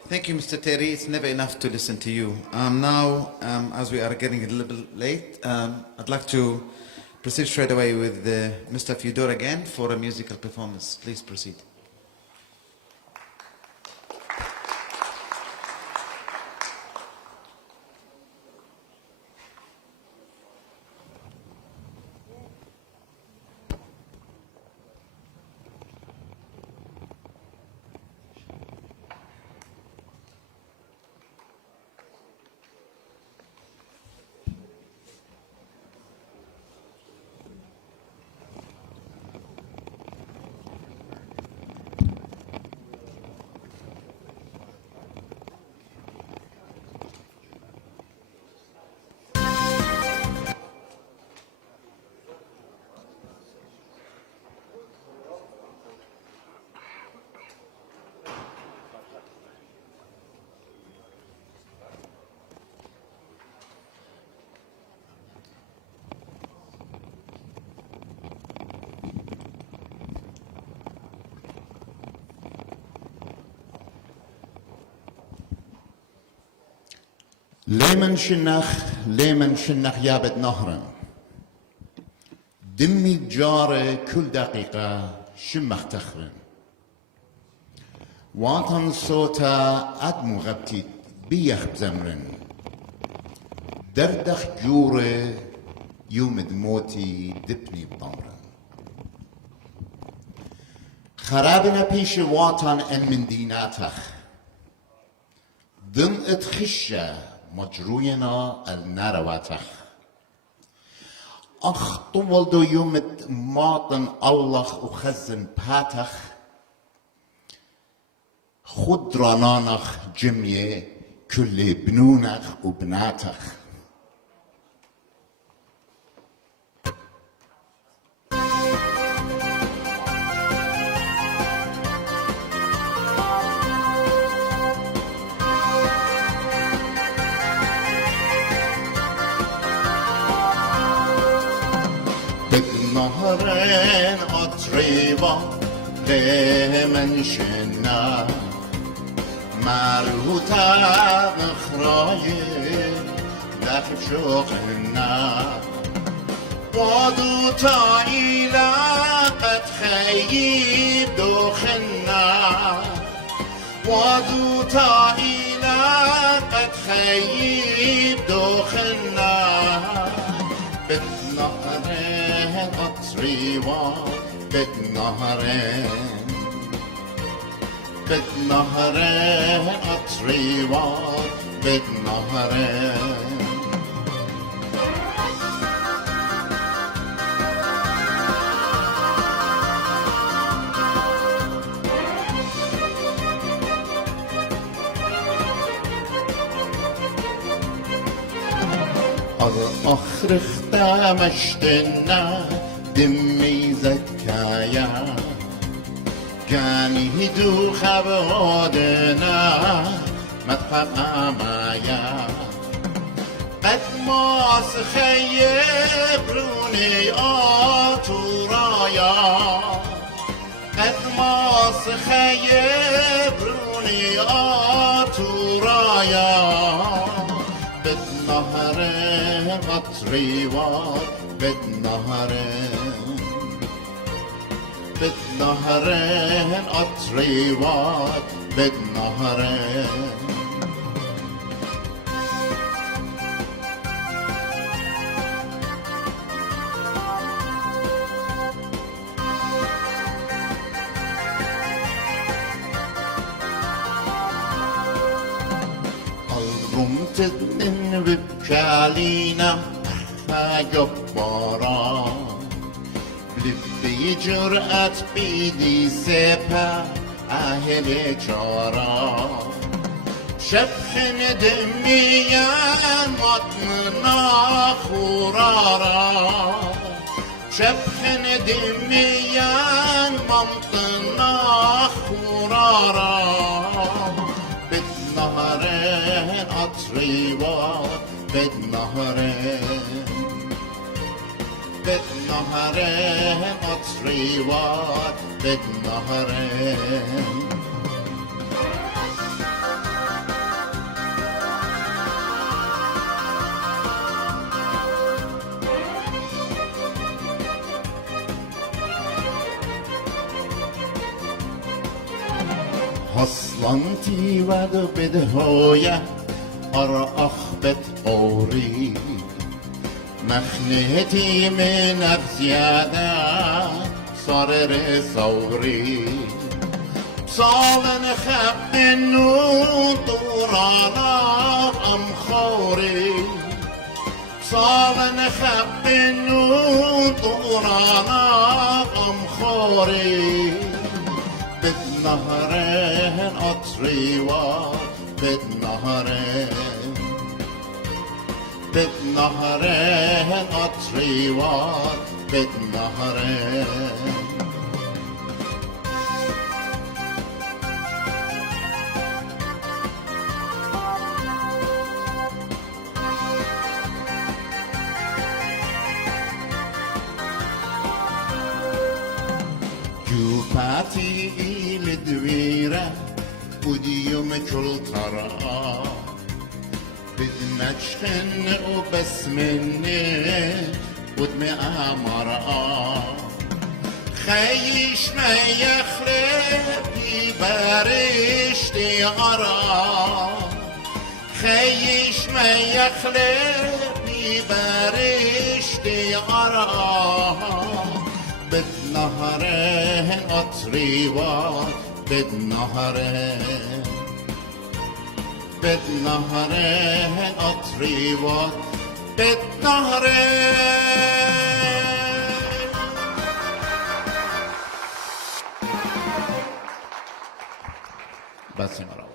Thank you, Mr. Terry. It's never enough to listen to you. Now, as we are getting a little bit late, I'd like to proceed straight away with Mr. Fyodor again for a musical performance. Please proceed. ليمن شنخ يابد نهرا دمي جارة كل دقيقة شمخ تخرن وطن صوتا أدمو غبتيت بيخ بزمرن دردخ جورة يومد موتي دبني بضمرن خرابنا بيش وطن ان من ديناتخ دم اتخشة مجروينا النارواتخ أخ طولدو يومت ماطن الله وخزن باتخ خد رانانخ جمية كل بنونخ وبناتخ نهرين أطريبا لمن شنا مالوتا نخرايل داخل شوقنا وادوتا إلى قد خيب دوخنا وادوتا إلى قد خيب دوخنا نهرين أطريوان نهرين أطريوان نهرين آخر اختمشتنا دمي زكايا كاني دو خبودنا مدخل مايا قد ما سخيبروني آتورايا قد ما سخيبروني آتورايا بالنهر مطريوات بالنهر أطريوات بالنهر الرمتدن ببكالينا جبارا بلبي جرأة بيدي سيبا أهل جارا شبخن دميا مطمنا خرارا شبخن دميا مطمنا خرارا بالنهرين أطريوات بالنهرين أطريوات بالنهرين هصلنتي ود بدهوية أخبت أوري مخنتي من الزيادة صار صوري صالن خب النون طورانا أمخوري صالن خب النون طورانا أمخوري بالنهرين أطريوات بالنهرين أطريوات بالنهرين جوباتي الدويرة وديوم كل طرقة بدمشخن وبس مني ودمي مرأة خيش ما يخرب يبارشتي أرى خيش ما يخرب يبارشتي أرى بالنهرين أطريوات بالنهرين أطريوات بالنهرين بس مرة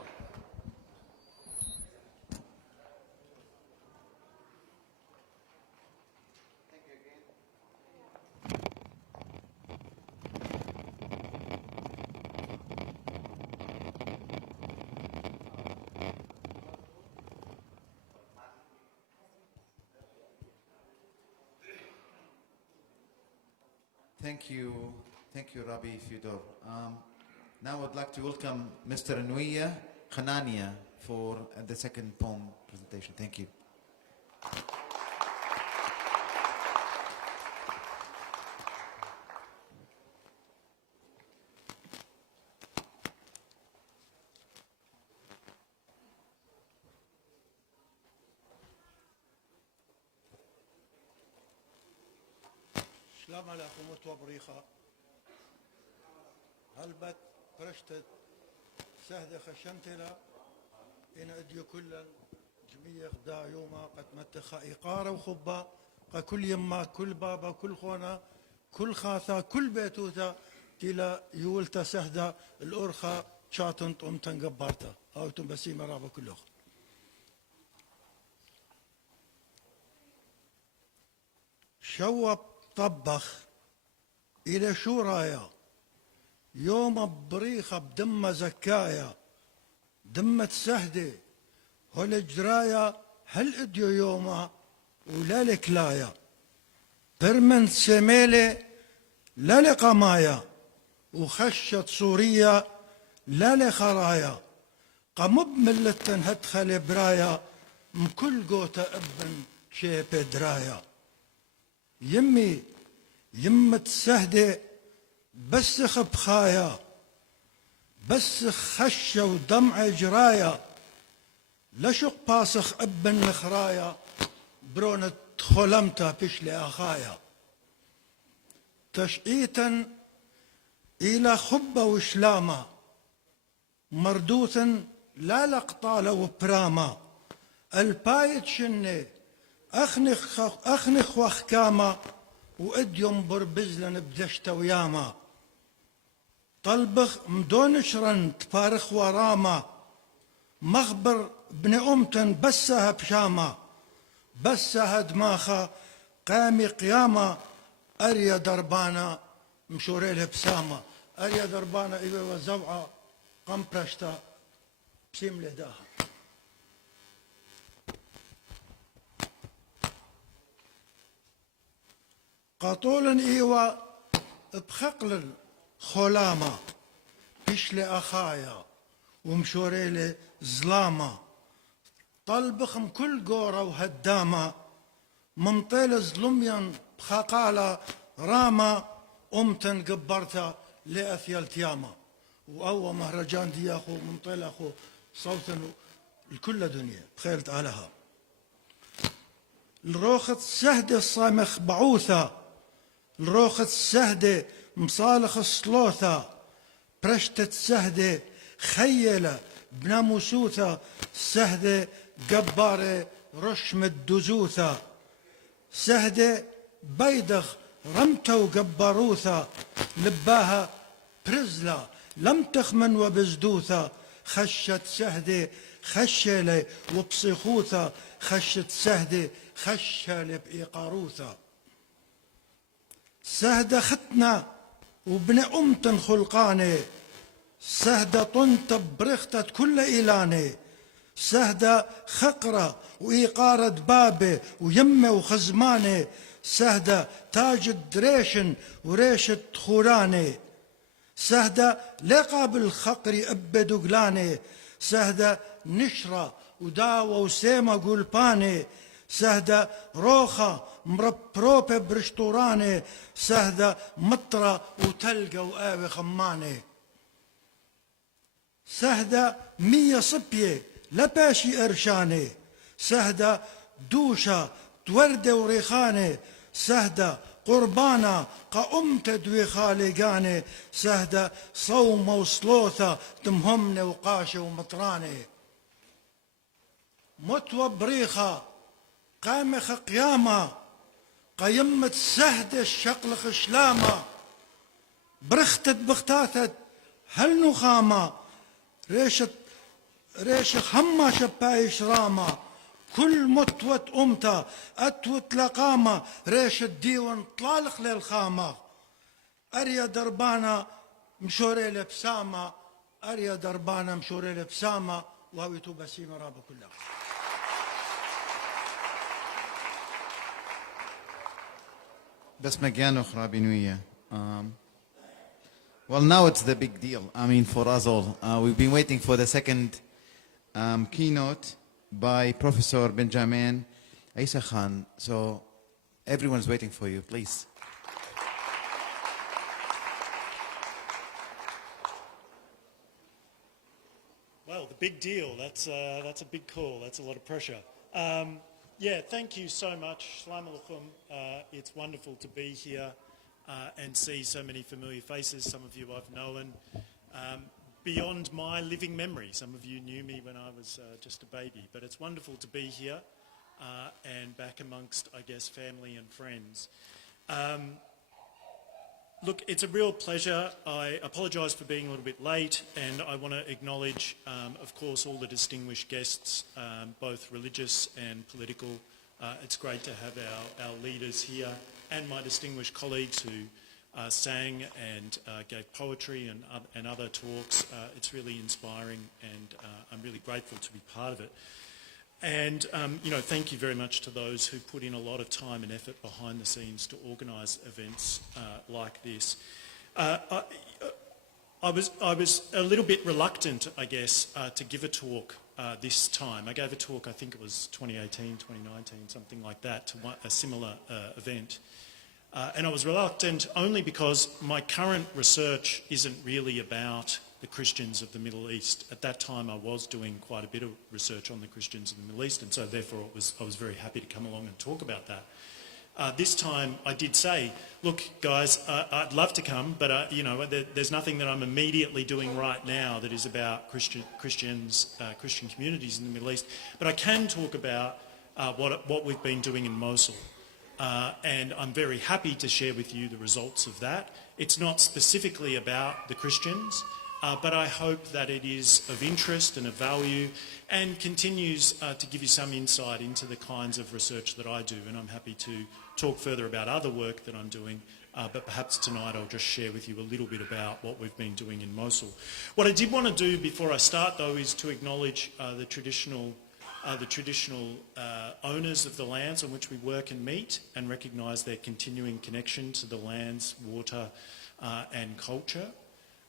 Thank you, Rabbi Fedor. Now I'd like to welcome Mr. Nuia Khanania for the second poem presentation. Thank you. سلام عليكم وطوبريخا هلبت برشتت سهدة خشمتلا إن أديو كلا جميع دا يوما قد متخا إقارة وخبا كل يما كل بابا كل خونا كل خاثة كل بيتوتا تلا يولتا سهدة الأرخة شاتن طمتن قبارتا أو تنبسي مرابا كله شوب طبخ إلى شورايا يوم بريخة بدمة زكايا دمة سهدة هل جرايا هل اديو يوما ولا لكلايا برمن سميلة لا لقمايا وخشت سوريا لا لخرايا قمب ملتن هدخل برايا مكل قوتا ابن شيب درايا يمي يمة سهدة بس خبخايا بس خشة ودمع جرايا لشق باسخ ابن نخرايا برونة خلمتا بشلي أخايا تشقيتا إلى خبة وشلامة مردوثا لا لقطالة وبراما البايت شني أخنخ وخكامة وإديم بربزلن بدشتا وياما طلبخ مدون شرنت فارخ وراما مخبر بن أمتن بسها بشاما بسها دماخة قامي قيامة أريا دربانا مشوريل بسامة أريا دربانا إيوه وزوعة قمبرشتا بسيم لداها قاطولا إيوه بخقل خلامة بشلي أخايا ومشوريلي زلامة طلبخم كل قورة وهدامة ممطيل زلميا بخقالة راما أمتن قبرتا لأثيال تياما وأول مهرجان دي أخو ممطيل أخو صوتا الكل دنيا بخيلت عليها الروخة السهدة الصامخ بعوثة الروخة السهدة مصالخ السلوثة برشتة سهدة خيلة بناموسوثة سهدة قبارة رشم الدزوثة سهدة بيدخ رمتة وقباروثة لباها برزلة لم تخمن وبزدوثة خشت سهدة خشلة وبصيخوثة خشت سهدة خشلة بإيقاروثة سهدة ختنا وبن أمتن خلقاني سهدة طنت برختة كل إيلاني سهدة خقرة وإيقارة دبابة ويمة وخزمانة سهدة تاج الدريشن وريشة خوراني سهدة لقب الخقر أبد وقلاني سهدة نشرة وداوة وسيمة قلباني سهدة روخة مربروبة برشتوراني سهدة مطرة وتلقى وآوي خماني سهدة 100 صبية لباشي إرشاني سهدة دوشة توردة وريخاني سهدة قربانة قأمت دوي خالقاني سهدة صومة وصلوثة تمهمني وقاشة ومطراني متوى بريخة قامخ قيامة قيمة سهدة الشقلخ شلامة برختت بختاتت هل نخامة ريشة خمة شبايش رامة كل متوت أمتا أتوت لقامة ريشة ديوان طلالخ للخامة أريا دربانا مشوري لبسامة أريا دربانا مشوري لبسامة وهويتو بسيمة رابا كلها بس مجان أخرى بنوية. Well, now it's the big deal. I mean, for us all. We've been waiting for the second keynote by Professor Benjamin Isa Khan. So everyone's waiting for you, please. Well, the big deal, that's a big call. That's a lot of pressure. Yeah, thank you so much. Shalom Aleichem. It's wonderful to be here and see so many familiar faces. Some of you I've known beyond my living memory. Some of you knew me when I was just a baby. But it's wonderful to be here and back amongst, I guess, family and friends. Look, it's a real pleasure. I apologise for being a little bit late, and I want to acknowledge, of course, all the distinguished guests, both religious and political. It's great to have our leaders here and my distinguished colleagues who sang and gave poetry and other talks. It's really inspiring, and I'm really grateful to be part of it. And, thank you very much to those who put in a lot of time and effort behind the scenes to organise events like this. I was a little bit reluctant, I guess, to give a talk this time. I gave a talk, I think it was 2018, 2019, something like that, to a similar event. And I was reluctant only because my current research isn't really about the Christians of the Middle East. At that time I was doing quite a bit of research on the Christians of the Middle East, and so therefore I was very happy to come along and talk about that. This time I did say, look guys, I'd love to come, but there's nothing that I'm immediately doing right now that is about Christian communities in the Middle East, but I can talk about what we've been doing in Mosul. And I'm very happy to share with you the results of that. It's not specifically about the Christians, but I hope that it is of interest and of value and continues to give you some insight into the kinds of research that I do, and I'm happy to talk further about other work that I'm doing, but perhaps tonight I'll just share with you a little bit about what we've been doing in Mosul. What I did want to do before I start, though, is to acknowledge the traditional owners of the lands on which we work and meet, and recognise their continuing connection to the lands, water and culture,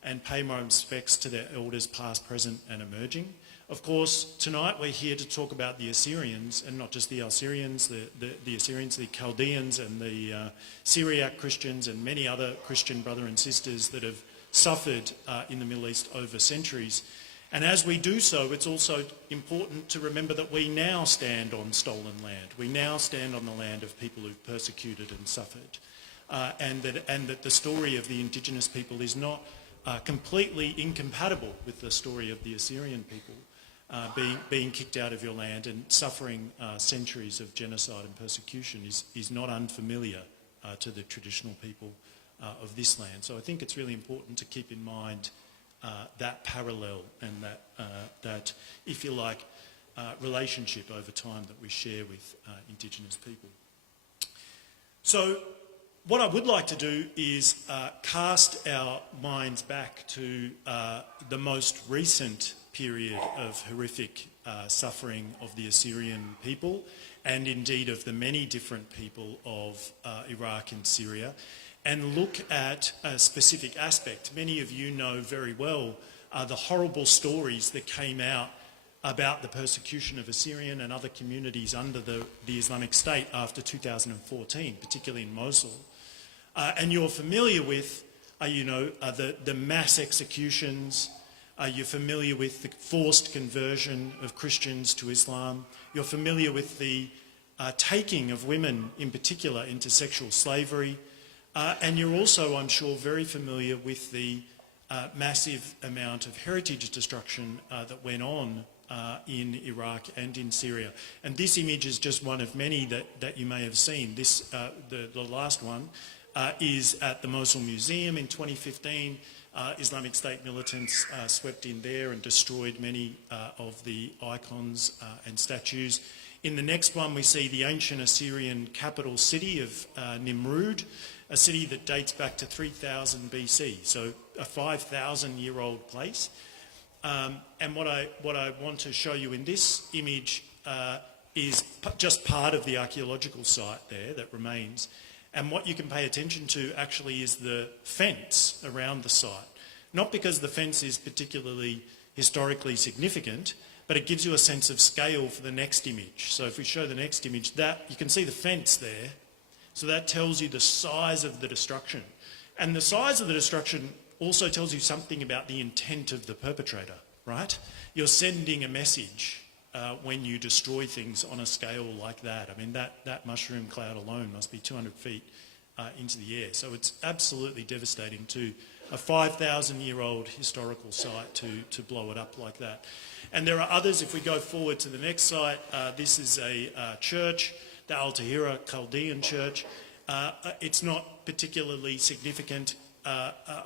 and pay my respects to their elders past, present and emerging. Of course, tonight we're here to talk about the Assyrians, and not just the Assyrians, the Assyrians, the Chaldeans and the Syriac Christians and many other Christian brothers and sisters that have suffered in the Middle East over centuries. And as we do so, it's also important to remember that we now stand on stolen land. We now stand on the land of people who've persecuted and suffered. And that the story of the indigenous people is not completely incompatible with the story of the Assyrian people being kicked out of your land and suffering centuries of genocide and persecution is not unfamiliar to the traditional people of this land. So I think it's really important to keep in mind that parallel and that, if you like, relationship over time that we share with Indigenous people. So what I would like to do is cast our minds back to the most recent period of horrific suffering of the Assyrian people, and indeed of the many different people of Iraq and Syria, and look at a specific aspect. Many of you know very well the horrible stories that came out about the persecution of Assyrian and other communities under the Islamic State after 2014, particularly in Mosul. And you're familiar with, the mass executions. You're familiar with the forced conversion of Christians to Islam. You're familiar with the taking of women, in particular, into sexual slavery. And you're also, I'm sure, very familiar with the massive amount of heritage destruction that went on in Iraq and in Syria. And this image is just one of many that you may have seen. This, the last one, is at the Mosul Museum in 2015. Islamic State militants swept in there and destroyed many of the icons and statues. In the next one we see the ancient Assyrian capital city of Nimrud, a city that dates back to 3000 BC, so a 5,000-year-old place. And what I want to show you in this image is just part of the archaeological site there that remains. And what you can pay attention to actually is the fence around the site. Not because the fence is particularly historically significant, but it gives you a sense of scale for the next image. So if we show the next image, that you can see the fence there. So that tells you the size of the destruction. And the size of the destruction also tells you something about the intent of the perpetrator, right? You're sending a message when you destroy things on a scale like that. I mean, that mushroom cloud alone must be 200 feet into the air. So it's absolutely devastating to a 5,000-year-old historical site to blow it up like that. And there are others. If we go forward to the next site, this is a church, the Al-Tahira Chaldean church. It's not particularly significant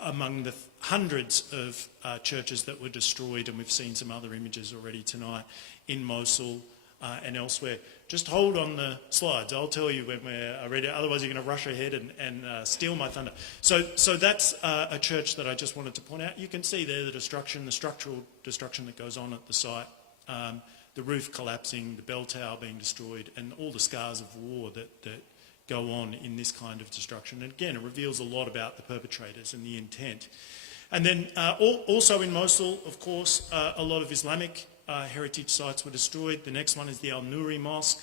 among the hundreds of churches that were destroyed, and we've seen some other images already tonight in Mosul and elsewhere. Just hold on the slides. I'll tell you when we're ready. Otherwise, you're going to rush ahead and steal my thunder. So that's a church that I just wanted to point out. You can see there the destruction, the structural destruction that goes on at the site, the roof collapsing, the bell tower being destroyed, and all the scars of war that go on in this kind of destruction. And again, it reveals a lot about the perpetrators and the intent. And then also in Mosul, of course, a lot of Islamic heritage sites were destroyed. The next one is the Al-Nuri Mosque,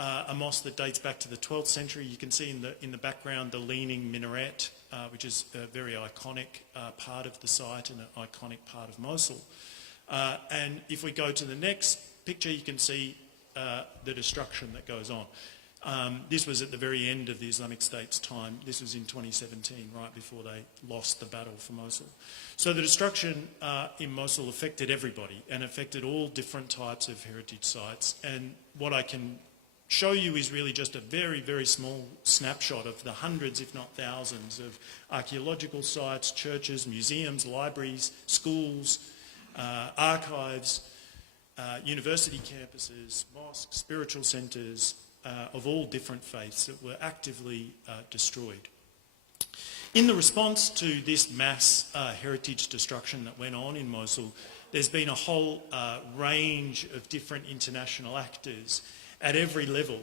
a mosque that dates back to the 12th century. You can see in the background the leaning minaret, which is a very iconic part of the site and an iconic part of Mosul. And if we go to the next picture, you can see the destruction that goes on. This was at the very end of the Islamic State's time. This was in 2017, right before they lost the battle for Mosul. So the destruction in Mosul affected everybody and affected all different types of heritage sites. And what I can show you is really just a very, very small snapshot of the hundreds, if not thousands, of archaeological sites, churches, museums, libraries, schools, archives, university campuses, mosques, spiritual centres, of all different faiths that were actively destroyed. In the response to this mass heritage destruction that went on in Mosul, there's been a whole range of different international actors at every level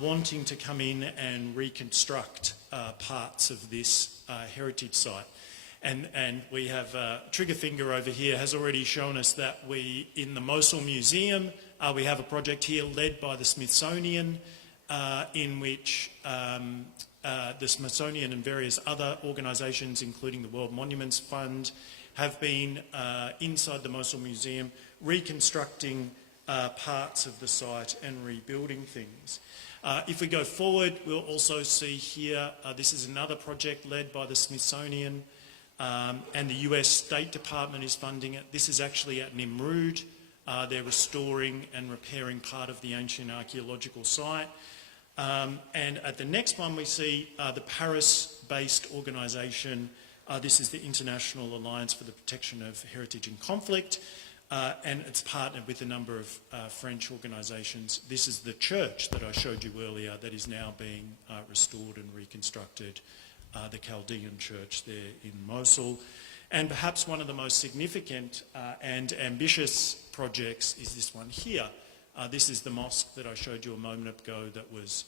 wanting to come in and reconstruct parts of this heritage site. And we have Triggerfinger over here has already shown us that in the Mosul Museum, we have a project here led by the Smithsonian in which the Smithsonian and various other organisations, including the World Monuments Fund, have been inside the Mosul Museum reconstructing parts of the site and rebuilding things. If we go forward, we'll also see here, this is another project led by the Smithsonian, and the US State Department is funding it. This is actually at Nimrud. They're restoring and repairing part of the ancient archaeological site. And at the next one we see the Paris-based organisation. This is the International Alliance for the Protection of Heritage in Conflict, and it's partnered with a number of French organisations. This is the church that I showed you earlier that is now being restored and reconstructed, the Chaldean church there in Mosul. And perhaps one of the most significant and ambitious projects is this one here. This is the mosque that I showed you a moment ago that was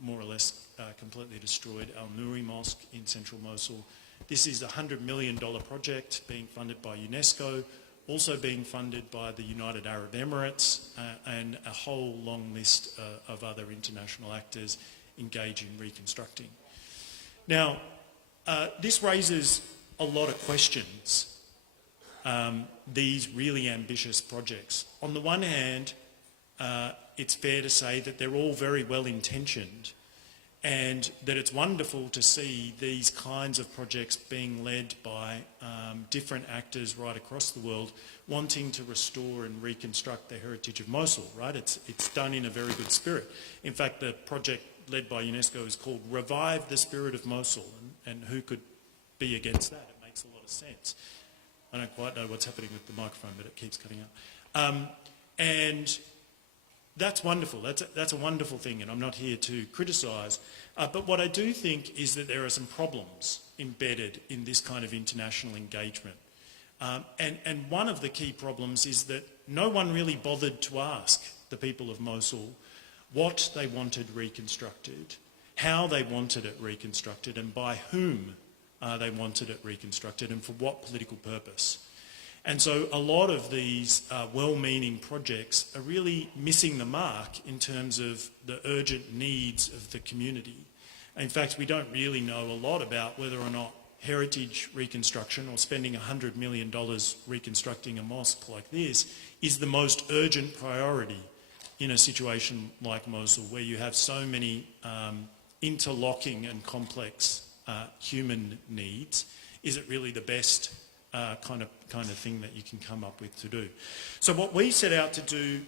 more or less completely destroyed, Al-Nuri Mosque in central Mosul. This is a $100 million project being funded by UNESCO, also being funded by the United Arab Emirates, and a whole long list of other international actors engaged in reconstructing. Now, this raises a lot of questions, these really ambitious projects. On the one hand, it's fair to say that they're all very well intentioned and that it's wonderful to see these kinds of projects being led by different actors right across the world wanting to restore and reconstruct the heritage of Mosul, right? It's done in a very good spirit. In fact, the project led by UNESCO is called Revive the Spirit of Mosul, and who could be against that? It makes a lot of sense. I don't quite know what's happening with the microphone, but it keeps cutting out. And that's wonderful. That's a wonderful thing, and I'm not here to criticise. But what I do think is that there are some problems embedded in this kind of international engagement. And one of the key problems is that no one really bothered to ask the people of Mosul what they wanted reconstructed, how they wanted it reconstructed, and by whom they wanted it reconstructed, and for what political purpose. And so a lot of these well-meaning projects are really missing the mark in terms of the urgent needs of the community. In fact, we don't really know a lot about whether or not heritage reconstruction or spending $100 million reconstructing a mosque like this is the most urgent priority in a situation like Mosul, where you have so many interlocking and complex human needs. Is it really the best kind of thing that you can come up with to do? So what we set out to do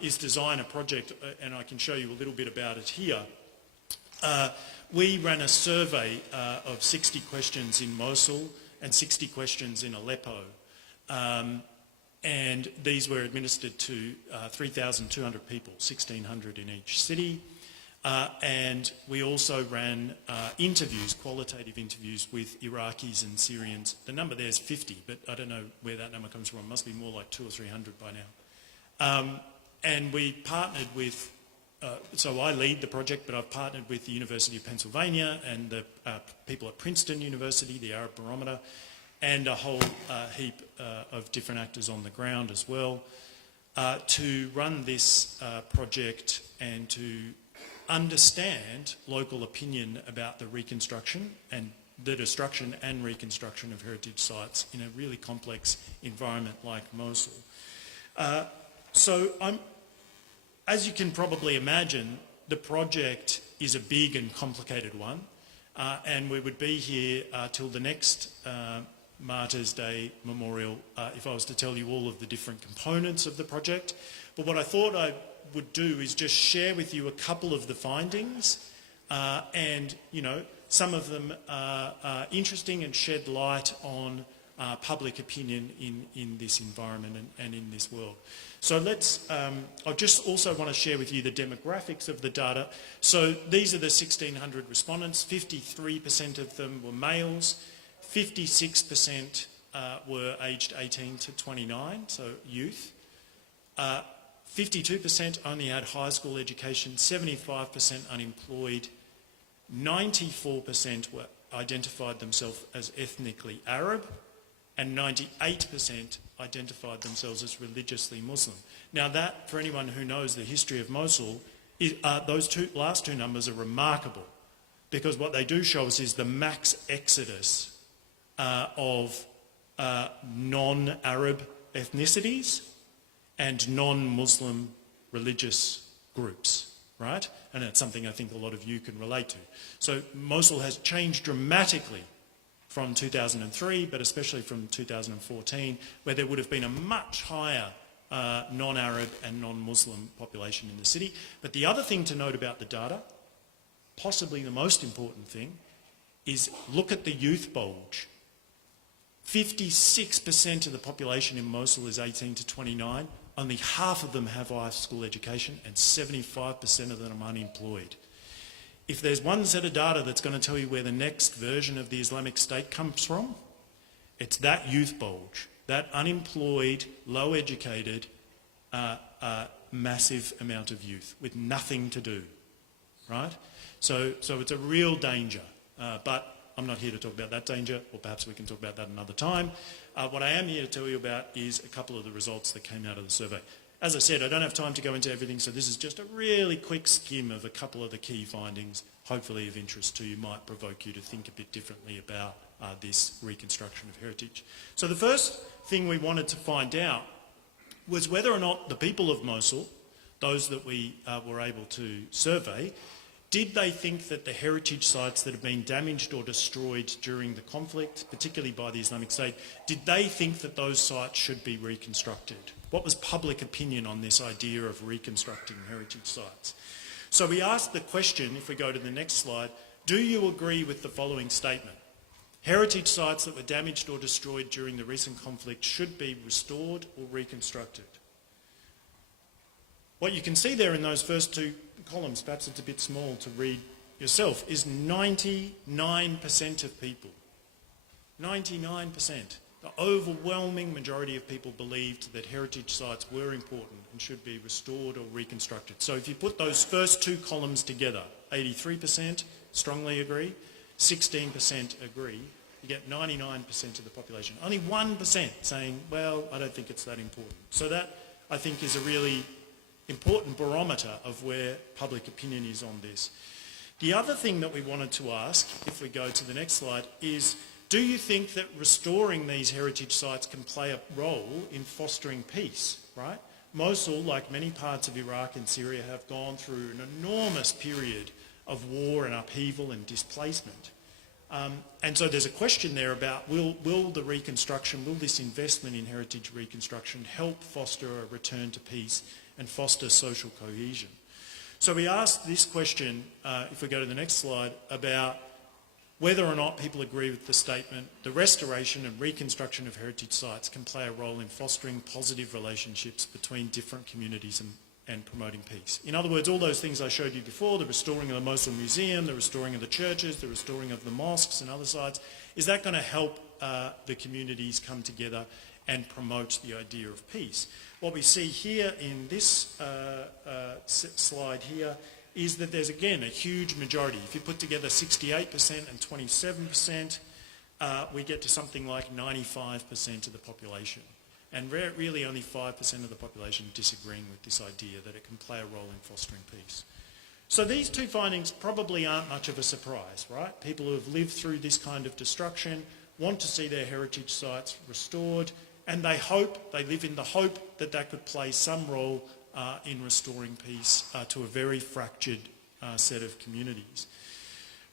is design a project, and I can show you a little bit about it here. We ran a survey of 60 questions in Mosul and 60 questions in Aleppo. and these were administered to 3,200 people, 1,600 in each city. And we also ran interviews, qualitative interviews with Iraqis and Syrians. The number there is 50, but I don't know where that number comes from. It must be more like 200 or 300 by now. And we partnered with, so I lead the project, but I've partnered with the University of Pennsylvania and the people at Princeton University, the Arab Barometer, and a whole heap of different actors on the ground as well, to run this project and to understand local opinion about the reconstruction and the destruction and reconstruction of heritage sites in a really complex environment like Mosul. As you can probably imagine, the project is a big and complicated one, and we would be here till the next Martyrs' Day memorial if I was to tell you all of the different components of the project. But what I thought I would do is just share with you a couple of the findings, and some of them are interesting and shed light on public opinion in this environment and in this world. So I just also want to share with you the demographics of the data. So these are the 1,600 respondents. 53% of them were males, 56% were aged 18 to 29, so youth. 52% only had high school education, 75% unemployed, 94% were identified themselves as ethnically Arab, and 98% identified themselves as religiously Muslim. Now that, for anyone who knows the history of Mosul, those last two numbers are remarkable, because what they do show us is the max exodus of non-Arab ethnicities and non-Muslim religious groups, right? And that's something I think a lot of you can relate to. So Mosul has changed dramatically from 2003, but especially from 2014, where there would have been a much higher non-Arab and non-Muslim population in the city. But the other thing to note about the data, possibly the most important thing, is look at the youth bulge. 56% of the population in Mosul is 18 to 29. Only half of them have high school education, and 75% of them are unemployed. If there's one set of data that's going to tell you where the next version of the Islamic State comes from, it's that youth bulge, that unemployed, low-educated, massive amount of youth with nothing to do, right? So it's a real danger, but I'm not here to talk about that danger, or perhaps we can talk about that another time. What I am here to tell you about is a couple of the results that came out of the survey. As I said, I don't have time to go into everything, so this is just a really quick skim of a couple of the key findings, hopefully of interest to you, might provoke you to think a bit differently about this reconstruction of heritage. So the first thing we wanted to find out was whether or not the people of Mosul, those that we were able to survey, did they think that the heritage sites that have been damaged or destroyed during the conflict, particularly by the Islamic State, did they think that those sites should be reconstructed? What was public opinion on this idea of reconstructing heritage sites? So we asked the question, if we go to the next slide, do you agree with the following statement? Heritage sites that were damaged or destroyed during the recent conflict should be restored or reconstructed. What you can see there in those first two columns, perhaps it's a bit small to read yourself, is 99% of people. 99%. The overwhelming majority of people believed that heritage sites were important and should be restored or reconstructed. So if you put those first two columns together, 83% strongly agree, 16% agree, you get 99% of the population. Only 1% saying, well, I don't think it's that important. So that, I think, is a really important barometer of where public opinion is on this. The other thing that we wanted to ask, if we go to the next slide, is do you think that restoring these heritage sites can play a role in fostering peace, right? Mosul, like many parts of Iraq and Syria, have gone through an enormous period of war and upheaval and displacement. And so there's a question there about will the reconstruction, will this investment in heritage reconstruction help foster a return to peace and foster social cohesion? So we asked this question, if we go to the next slide, about whether or not people agree with the statement, the restoration and reconstruction of heritage sites can play a role in fostering positive relationships between different communities and promoting peace. In other words, all those things I showed you before, the restoring of the Mosul Museum, the restoring of the churches, the restoring of the mosques and other sites, is that going to help the communities come together and promote the idea of peace? What we see here in this slide here is that there's, again, a huge majority. If you put together 68% and 27%, we get to something like 95% of the population. And really only 5% of the population disagreeing with this idea that it can play a role in fostering peace. So these two findings probably aren't much of a surprise, right? People who have lived through this kind of destruction want to see their heritage sites restored, and they live in the hope that that could play some role in restoring peace to a very fractured set of communities.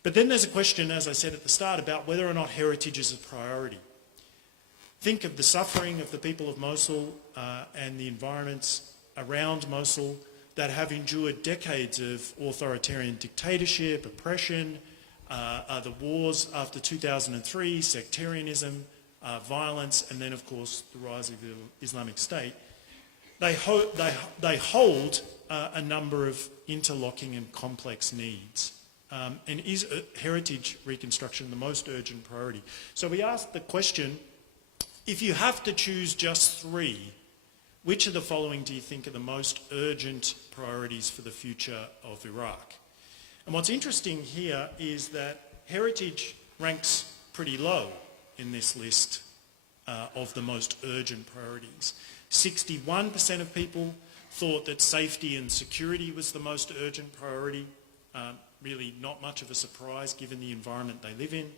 But then there's a question, as I said at the start, about whether or not heritage is a priority. Think of the suffering of the people of Mosul and the environments around Mosul that have endured decades of authoritarian dictatorship, oppression, the wars after 2003, sectarianism, violence, and then, of course, the rise of the Islamic State. They hold a number of interlocking and complex needs. And is heritage reconstruction the most urgent priority? So we asked the question, if you have to choose just three, which of the following do you think are the most urgent priorities for the future of Iraq? And what's interesting here is that heritage ranks pretty low in this list of the most urgent priorities. 61% of people thought that safety and security was the most urgent priority. Really not much of a surprise given the environment they live in.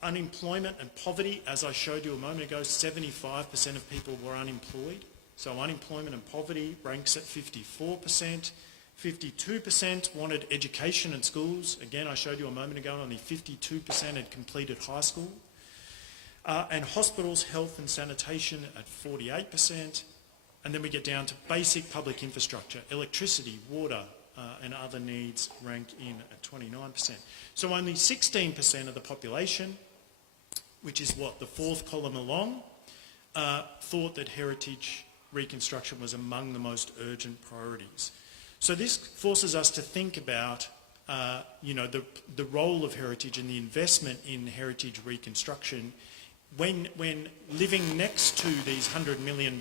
Unemployment and poverty, as I showed you a moment ago, 75% of people were unemployed. So unemployment and poverty ranks at 54%. 52% wanted education and schools. Again, I showed you a moment ago, only 52% had completed high school. And hospitals, health and sanitation at 48%. And then we get down to basic public infrastructure, electricity, water, and other needs rank in at 29%. So only 16% of the population, which is what, the fourth column along, thought that heritage reconstruction was among the most urgent priorities. So this forces us to think about the role of heritage and the investment in heritage reconstruction when living next to these $100 million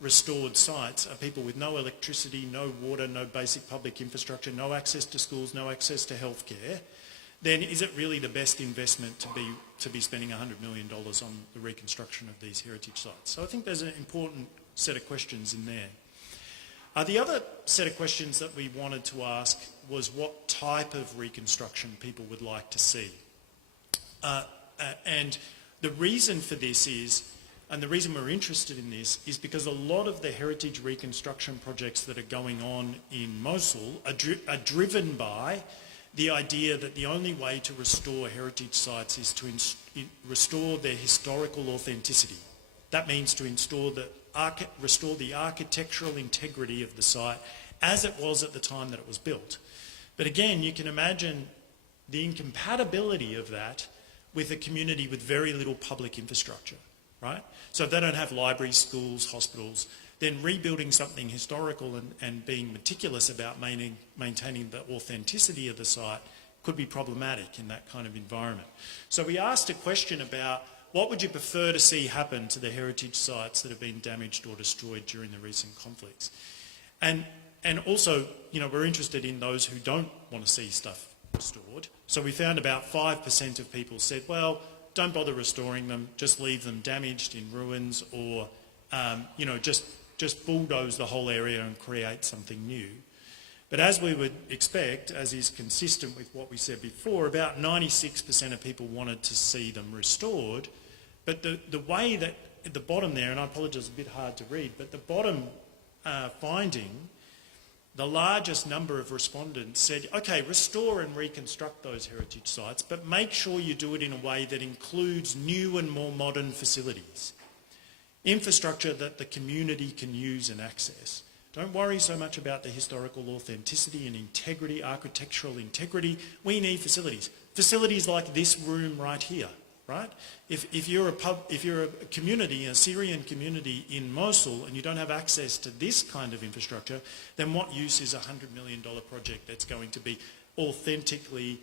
restored sites are people with no electricity, no water, no basic public infrastructure, no access to schools, no access to healthcare, then is it really the best investment to be spending $100 million on the reconstruction of these heritage sites? So I think there's an important set of questions in there. The other set of questions that we wanted to ask was what type of reconstruction people would like to see. And the reason for this is, and the reason we're interested in this, is because a lot of the heritage reconstruction projects that are going on in Mosul are driven by the idea that the only way to restore heritage sites is to restore their historical authenticity. That means to restore the architectural integrity of the site as it was at the time that it was built. But again, you can imagine the incompatibility of that with a community with very little public infrastructure, right? So if they don't have libraries, schools, hospitals, then rebuilding something historical and being meticulous about maintaining the authenticity of the site could be problematic in that kind of environment. So we asked a question about what would you prefer to see happen to the heritage sites that have been damaged or destroyed during the recent conflicts? And also, we're interested in those who don't want to see stuff restored. So we found about 5% of people said, well, don't bother restoring them, just leave them damaged in ruins, or just bulldoze the whole area and create something new. But as we would expect, as is consistent with what we said before, about 96% of people wanted to see them restored. But the way that at the bottom there, and I apologise, it's a bit hard to read, but the bottom finding, the largest number of respondents said, okay, restore and reconstruct those heritage sites, but make sure you do it in a way that includes new and more modern facilities. Infrastructure that the community can use and access. Don't worry so much about the historical authenticity and integrity, architectural integrity. We need facilities. Facilities like this room right here, right? If you're a community, a Syrian community in Mosul, and you don't have access to this kind of infrastructure, then what use is a $100 million project that's going to be authentically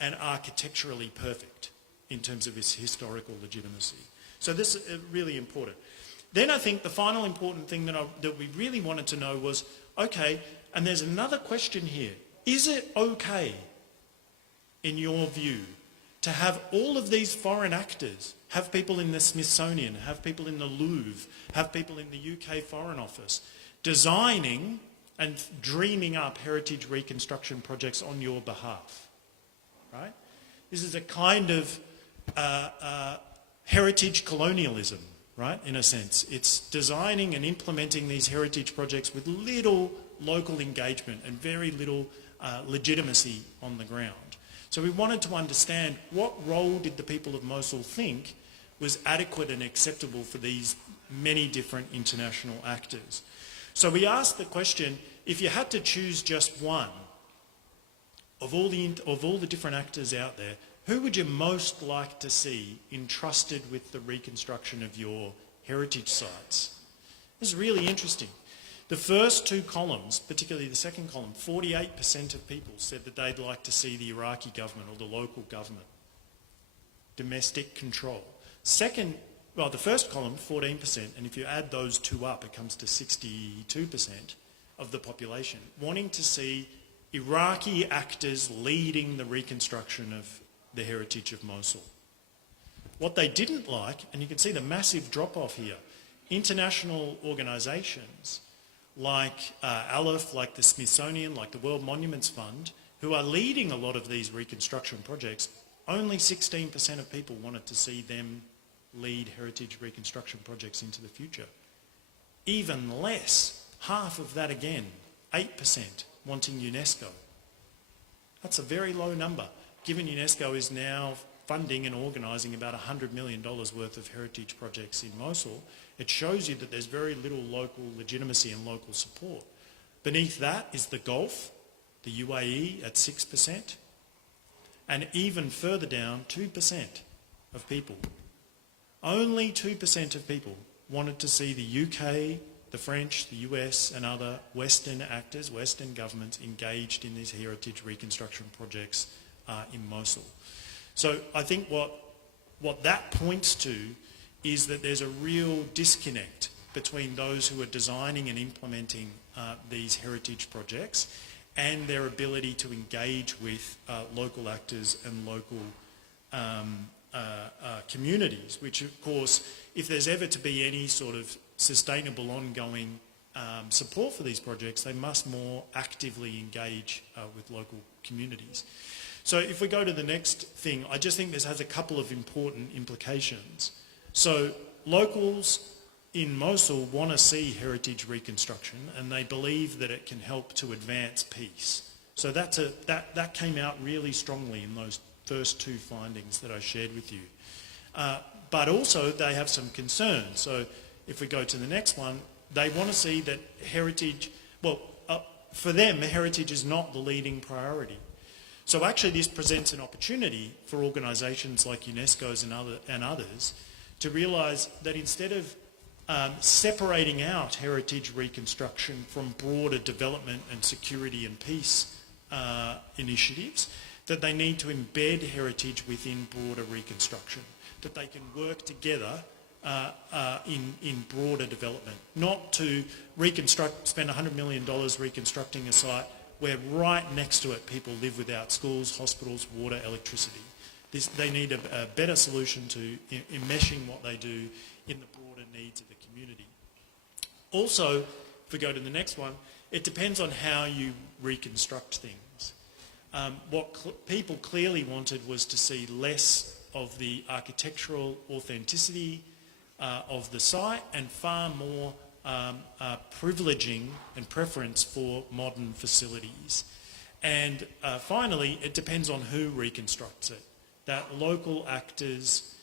and architecturally perfect in terms of its historical legitimacy? So this is really important. Then I think the final important thing that we really wanted to know was, okay, and there's another question here. Is it okay, in your view, to have all of these foreign actors, have people in the Smithsonian, have people in the Louvre, have people in the UK Foreign Office, designing and dreaming up heritage reconstruction projects on your behalf, right? This is a kind of heritage colonialism, right, in a sense. It's designing and implementing these heritage projects with little local engagement and very little legitimacy on the ground. So we wanted to understand what role did the people of Mosul think was adequate and acceptable for these many different international actors. So we asked the question, if you had to choose just one of all the different actors out there, who would you most like to see entrusted with the reconstruction of your heritage sites? This is really interesting. The first two columns, particularly the second column, 48% of people said that they'd like to see the Iraqi government or the local government. Domestic control. The first column, 14%, and if you add those two up, it comes to 62% of the population wanting to see Iraqi actors leading the reconstruction of the heritage of Mosul. What they didn't like, and you can see the massive drop-off here, international organisations like Aleph, like the Smithsonian, like the World Monuments Fund, who are leading a lot of these reconstruction projects, only 16% of people wanted to see them lead heritage reconstruction projects into the future. Even less, half of that again, 8% wanting UNESCO. That's a very low number, given UNESCO is now funding and organising about $100 million worth of heritage projects in Mosul. It shows you that there's very little local legitimacy and local support. Beneath that is the Gulf, the UAE at 6%, and even further down, 2% of people. Only 2% of people wanted to see the UK, the French, the US and other Western actors, Western governments engaged in these heritage reconstruction projects in Mosul. So I think what that points to is that there's a real disconnect between those who are designing and implementing these heritage projects and their ability to engage with local actors and local communities, which of course, if there's ever to be any sort of sustainable ongoing support for these projects, they must more actively engage with local communities. So if we go to the next thing, I just think this has a couple of important implications. So locals in Mosul want to see heritage reconstruction and they believe that it can help to advance peace. So that came out really strongly in those first two findings that I shared with you. But also they have some concerns. So if we go to the next one, they want to see that heritage, for them, heritage is not the leading priority. So actually this presents an opportunity for organisations like UNESCO's and others to realise that instead of separating out heritage reconstruction from broader development and security and peace initiatives, that they need to embed heritage within broader reconstruction, that they can work together in broader development, not to spend $100 million reconstructing a site where right next to it people live without schools, hospitals, water, electricity. They need a better solution to enmeshing what they do in the broader needs of the community. Also, if we go to the next one, it depends on how you reconstruct things. What people clearly wanted was to see less of the architectural authenticity of the site and far more privileging and preference for modern facilities. And finally, it depends on who reconstructs it. That local actors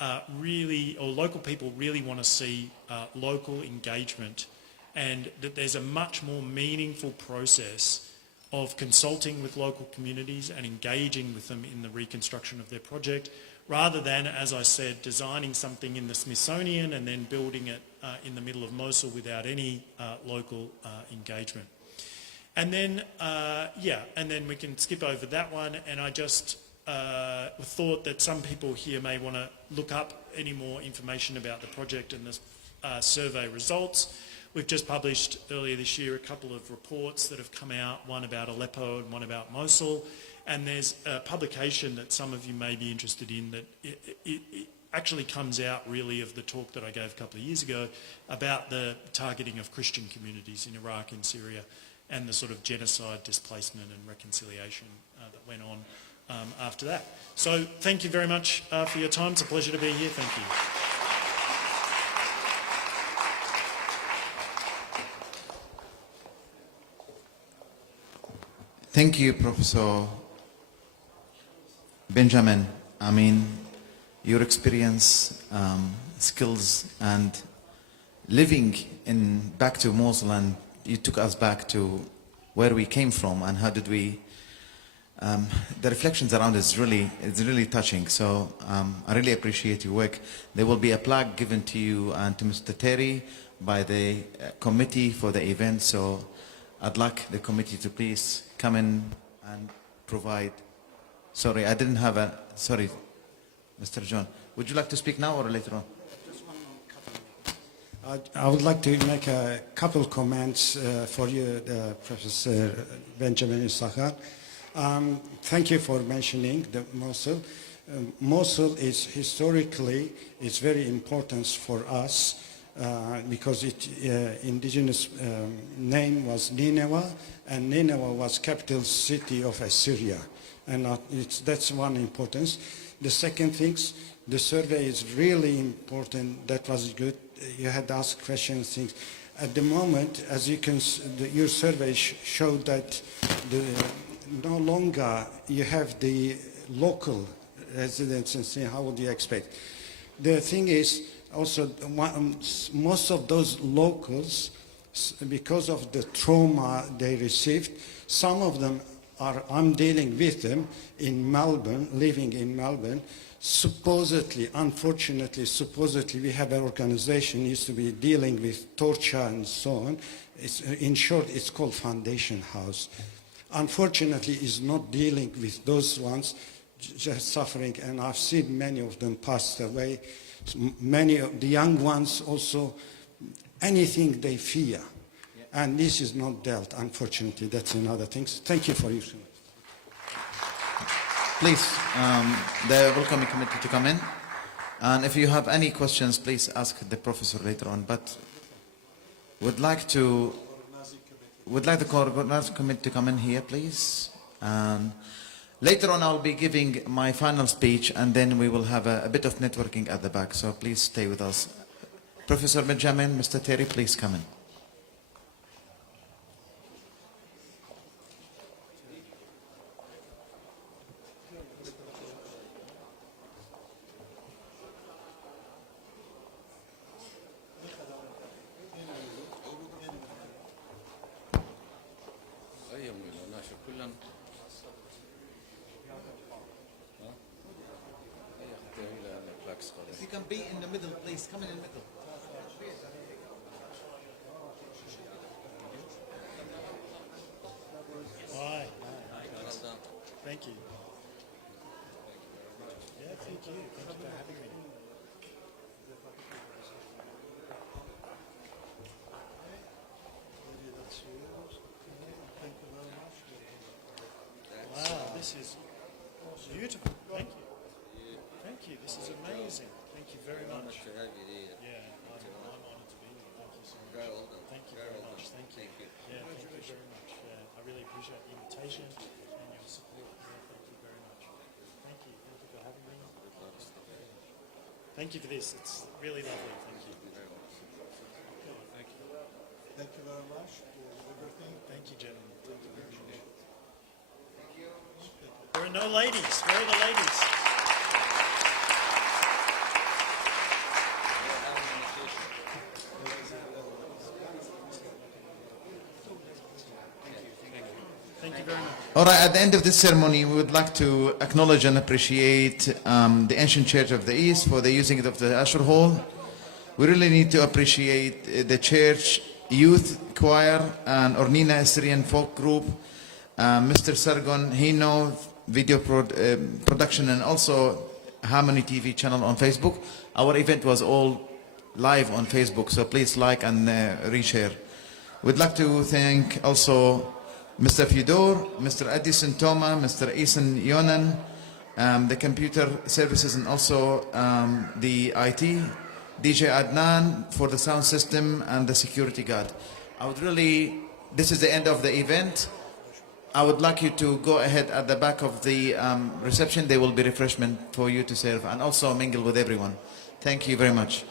local people really want to see local engagement and that there's a much more meaningful process of consulting with local communities and engaging with them in the reconstruction of their project, rather than, as I said, designing something in the Smithsonian and then building it in the middle of Mosul without any local engagement. And then, and then we can skip over that one, and I just thought that some people here may want to look up any more information about the project and the survey results. We've just published earlier this year a couple of reports that have come out, one about Aleppo and one about Mosul, and there's a publication that some of you may be interested in that it actually comes out really of the talk that I gave a couple of years ago about the targeting of Christian communities in Iraq and Syria and the sort of genocide, displacement and reconciliation that went on after that. So thank you very much for your time. It's a pleasure to be here. Thank you. Thank you, Professor Benjamin. I mean, your experience, skills, and living back to Mosul, and you took us back to where we came from and how did we. The reflections around it is really touching. So I really appreciate your work. There will be a plaque given to you and to Mr. Terry by the committee for the event. So I'd like the committee to please come in and provide. Sorry, I didn't have a. Sorry, Mr. John. Would you like to speak now or later on? I would like to make a couple comments for you, Professor Benjamin Issachar. Thank you for mentioning the Mosul. Mosul is historically very important for us because its indigenous name was Nineveh, and Nineveh was capital city of Assyria, and that's one importance. The second thing, the survey is really important. That was good. You had asked questions, things. At the moment, as you can, your survey showed that no longer you have the local residents and say, how would you expect? The thing is also most of those locals, because of the trauma they received, some of them are, I'm dealing with them in Melbourne, living in Melbourne. Supposedly, unfortunately, we have an organization used to be dealing with torture and so on. In short, it's called Foundation House. Unfortunately, is not dealing with those ones just suffering, and I've seen many of them passed away. Many of the young ones also, anything they fear. Yeah. And this is not dealt, unfortunately. That's another thing. So thank you for your comment. Please, the welcoming committee to come in. And if you have any questions, please ask the professor later on. But would like the coordinating committee to come in here, please. And later on, I'll be giving my final speech, and then we will have a bit of networking at the back. So please stay with us. Professor Benjamin, Mr. Terry, please come in. If you can be in the middle, please come in the middle. Hi. Thank you. Yeah, thank you. Thank you for having me. Wow, this is beautiful. Thank you. Thank you. This is amazing. Thank you very much. Yeah, I'm honored to be here. Thank you so much. Thank you very much. Thank you. Yeah, thank you very much. I really appreciate the invitation and your support. Yeah, thank you very much. Thank you. Thank you for having me. Thank you for this. It's really lovely. Thank you. Thank you. Thank you very much for everything. Thank you, gentlemen. Thank you very much. Thank you. There are no ladies. Where are the ladies? All right, at the end of this ceremony, we would like to acknowledge and appreciate the Ancient Church of the East for the using of the Usher Hall. We really need to appreciate the church youth choir and Ornina Assyrian folk group, Mr. Sargon Hino video production, and also Harmony TV channel on Facebook. Our event was all live on Facebook, so please like and reshare. We'd like to thank also Mr. Fedor, Mr. Addison Toma, Mr. Ethan Yonan, the computer services, and also the IT, DJ Adnan for the sound system and the security guard. This is the end of the event. I would like you to go ahead at the back of the reception. There will be refreshment for you to serve and also mingle with everyone. Thank you very much.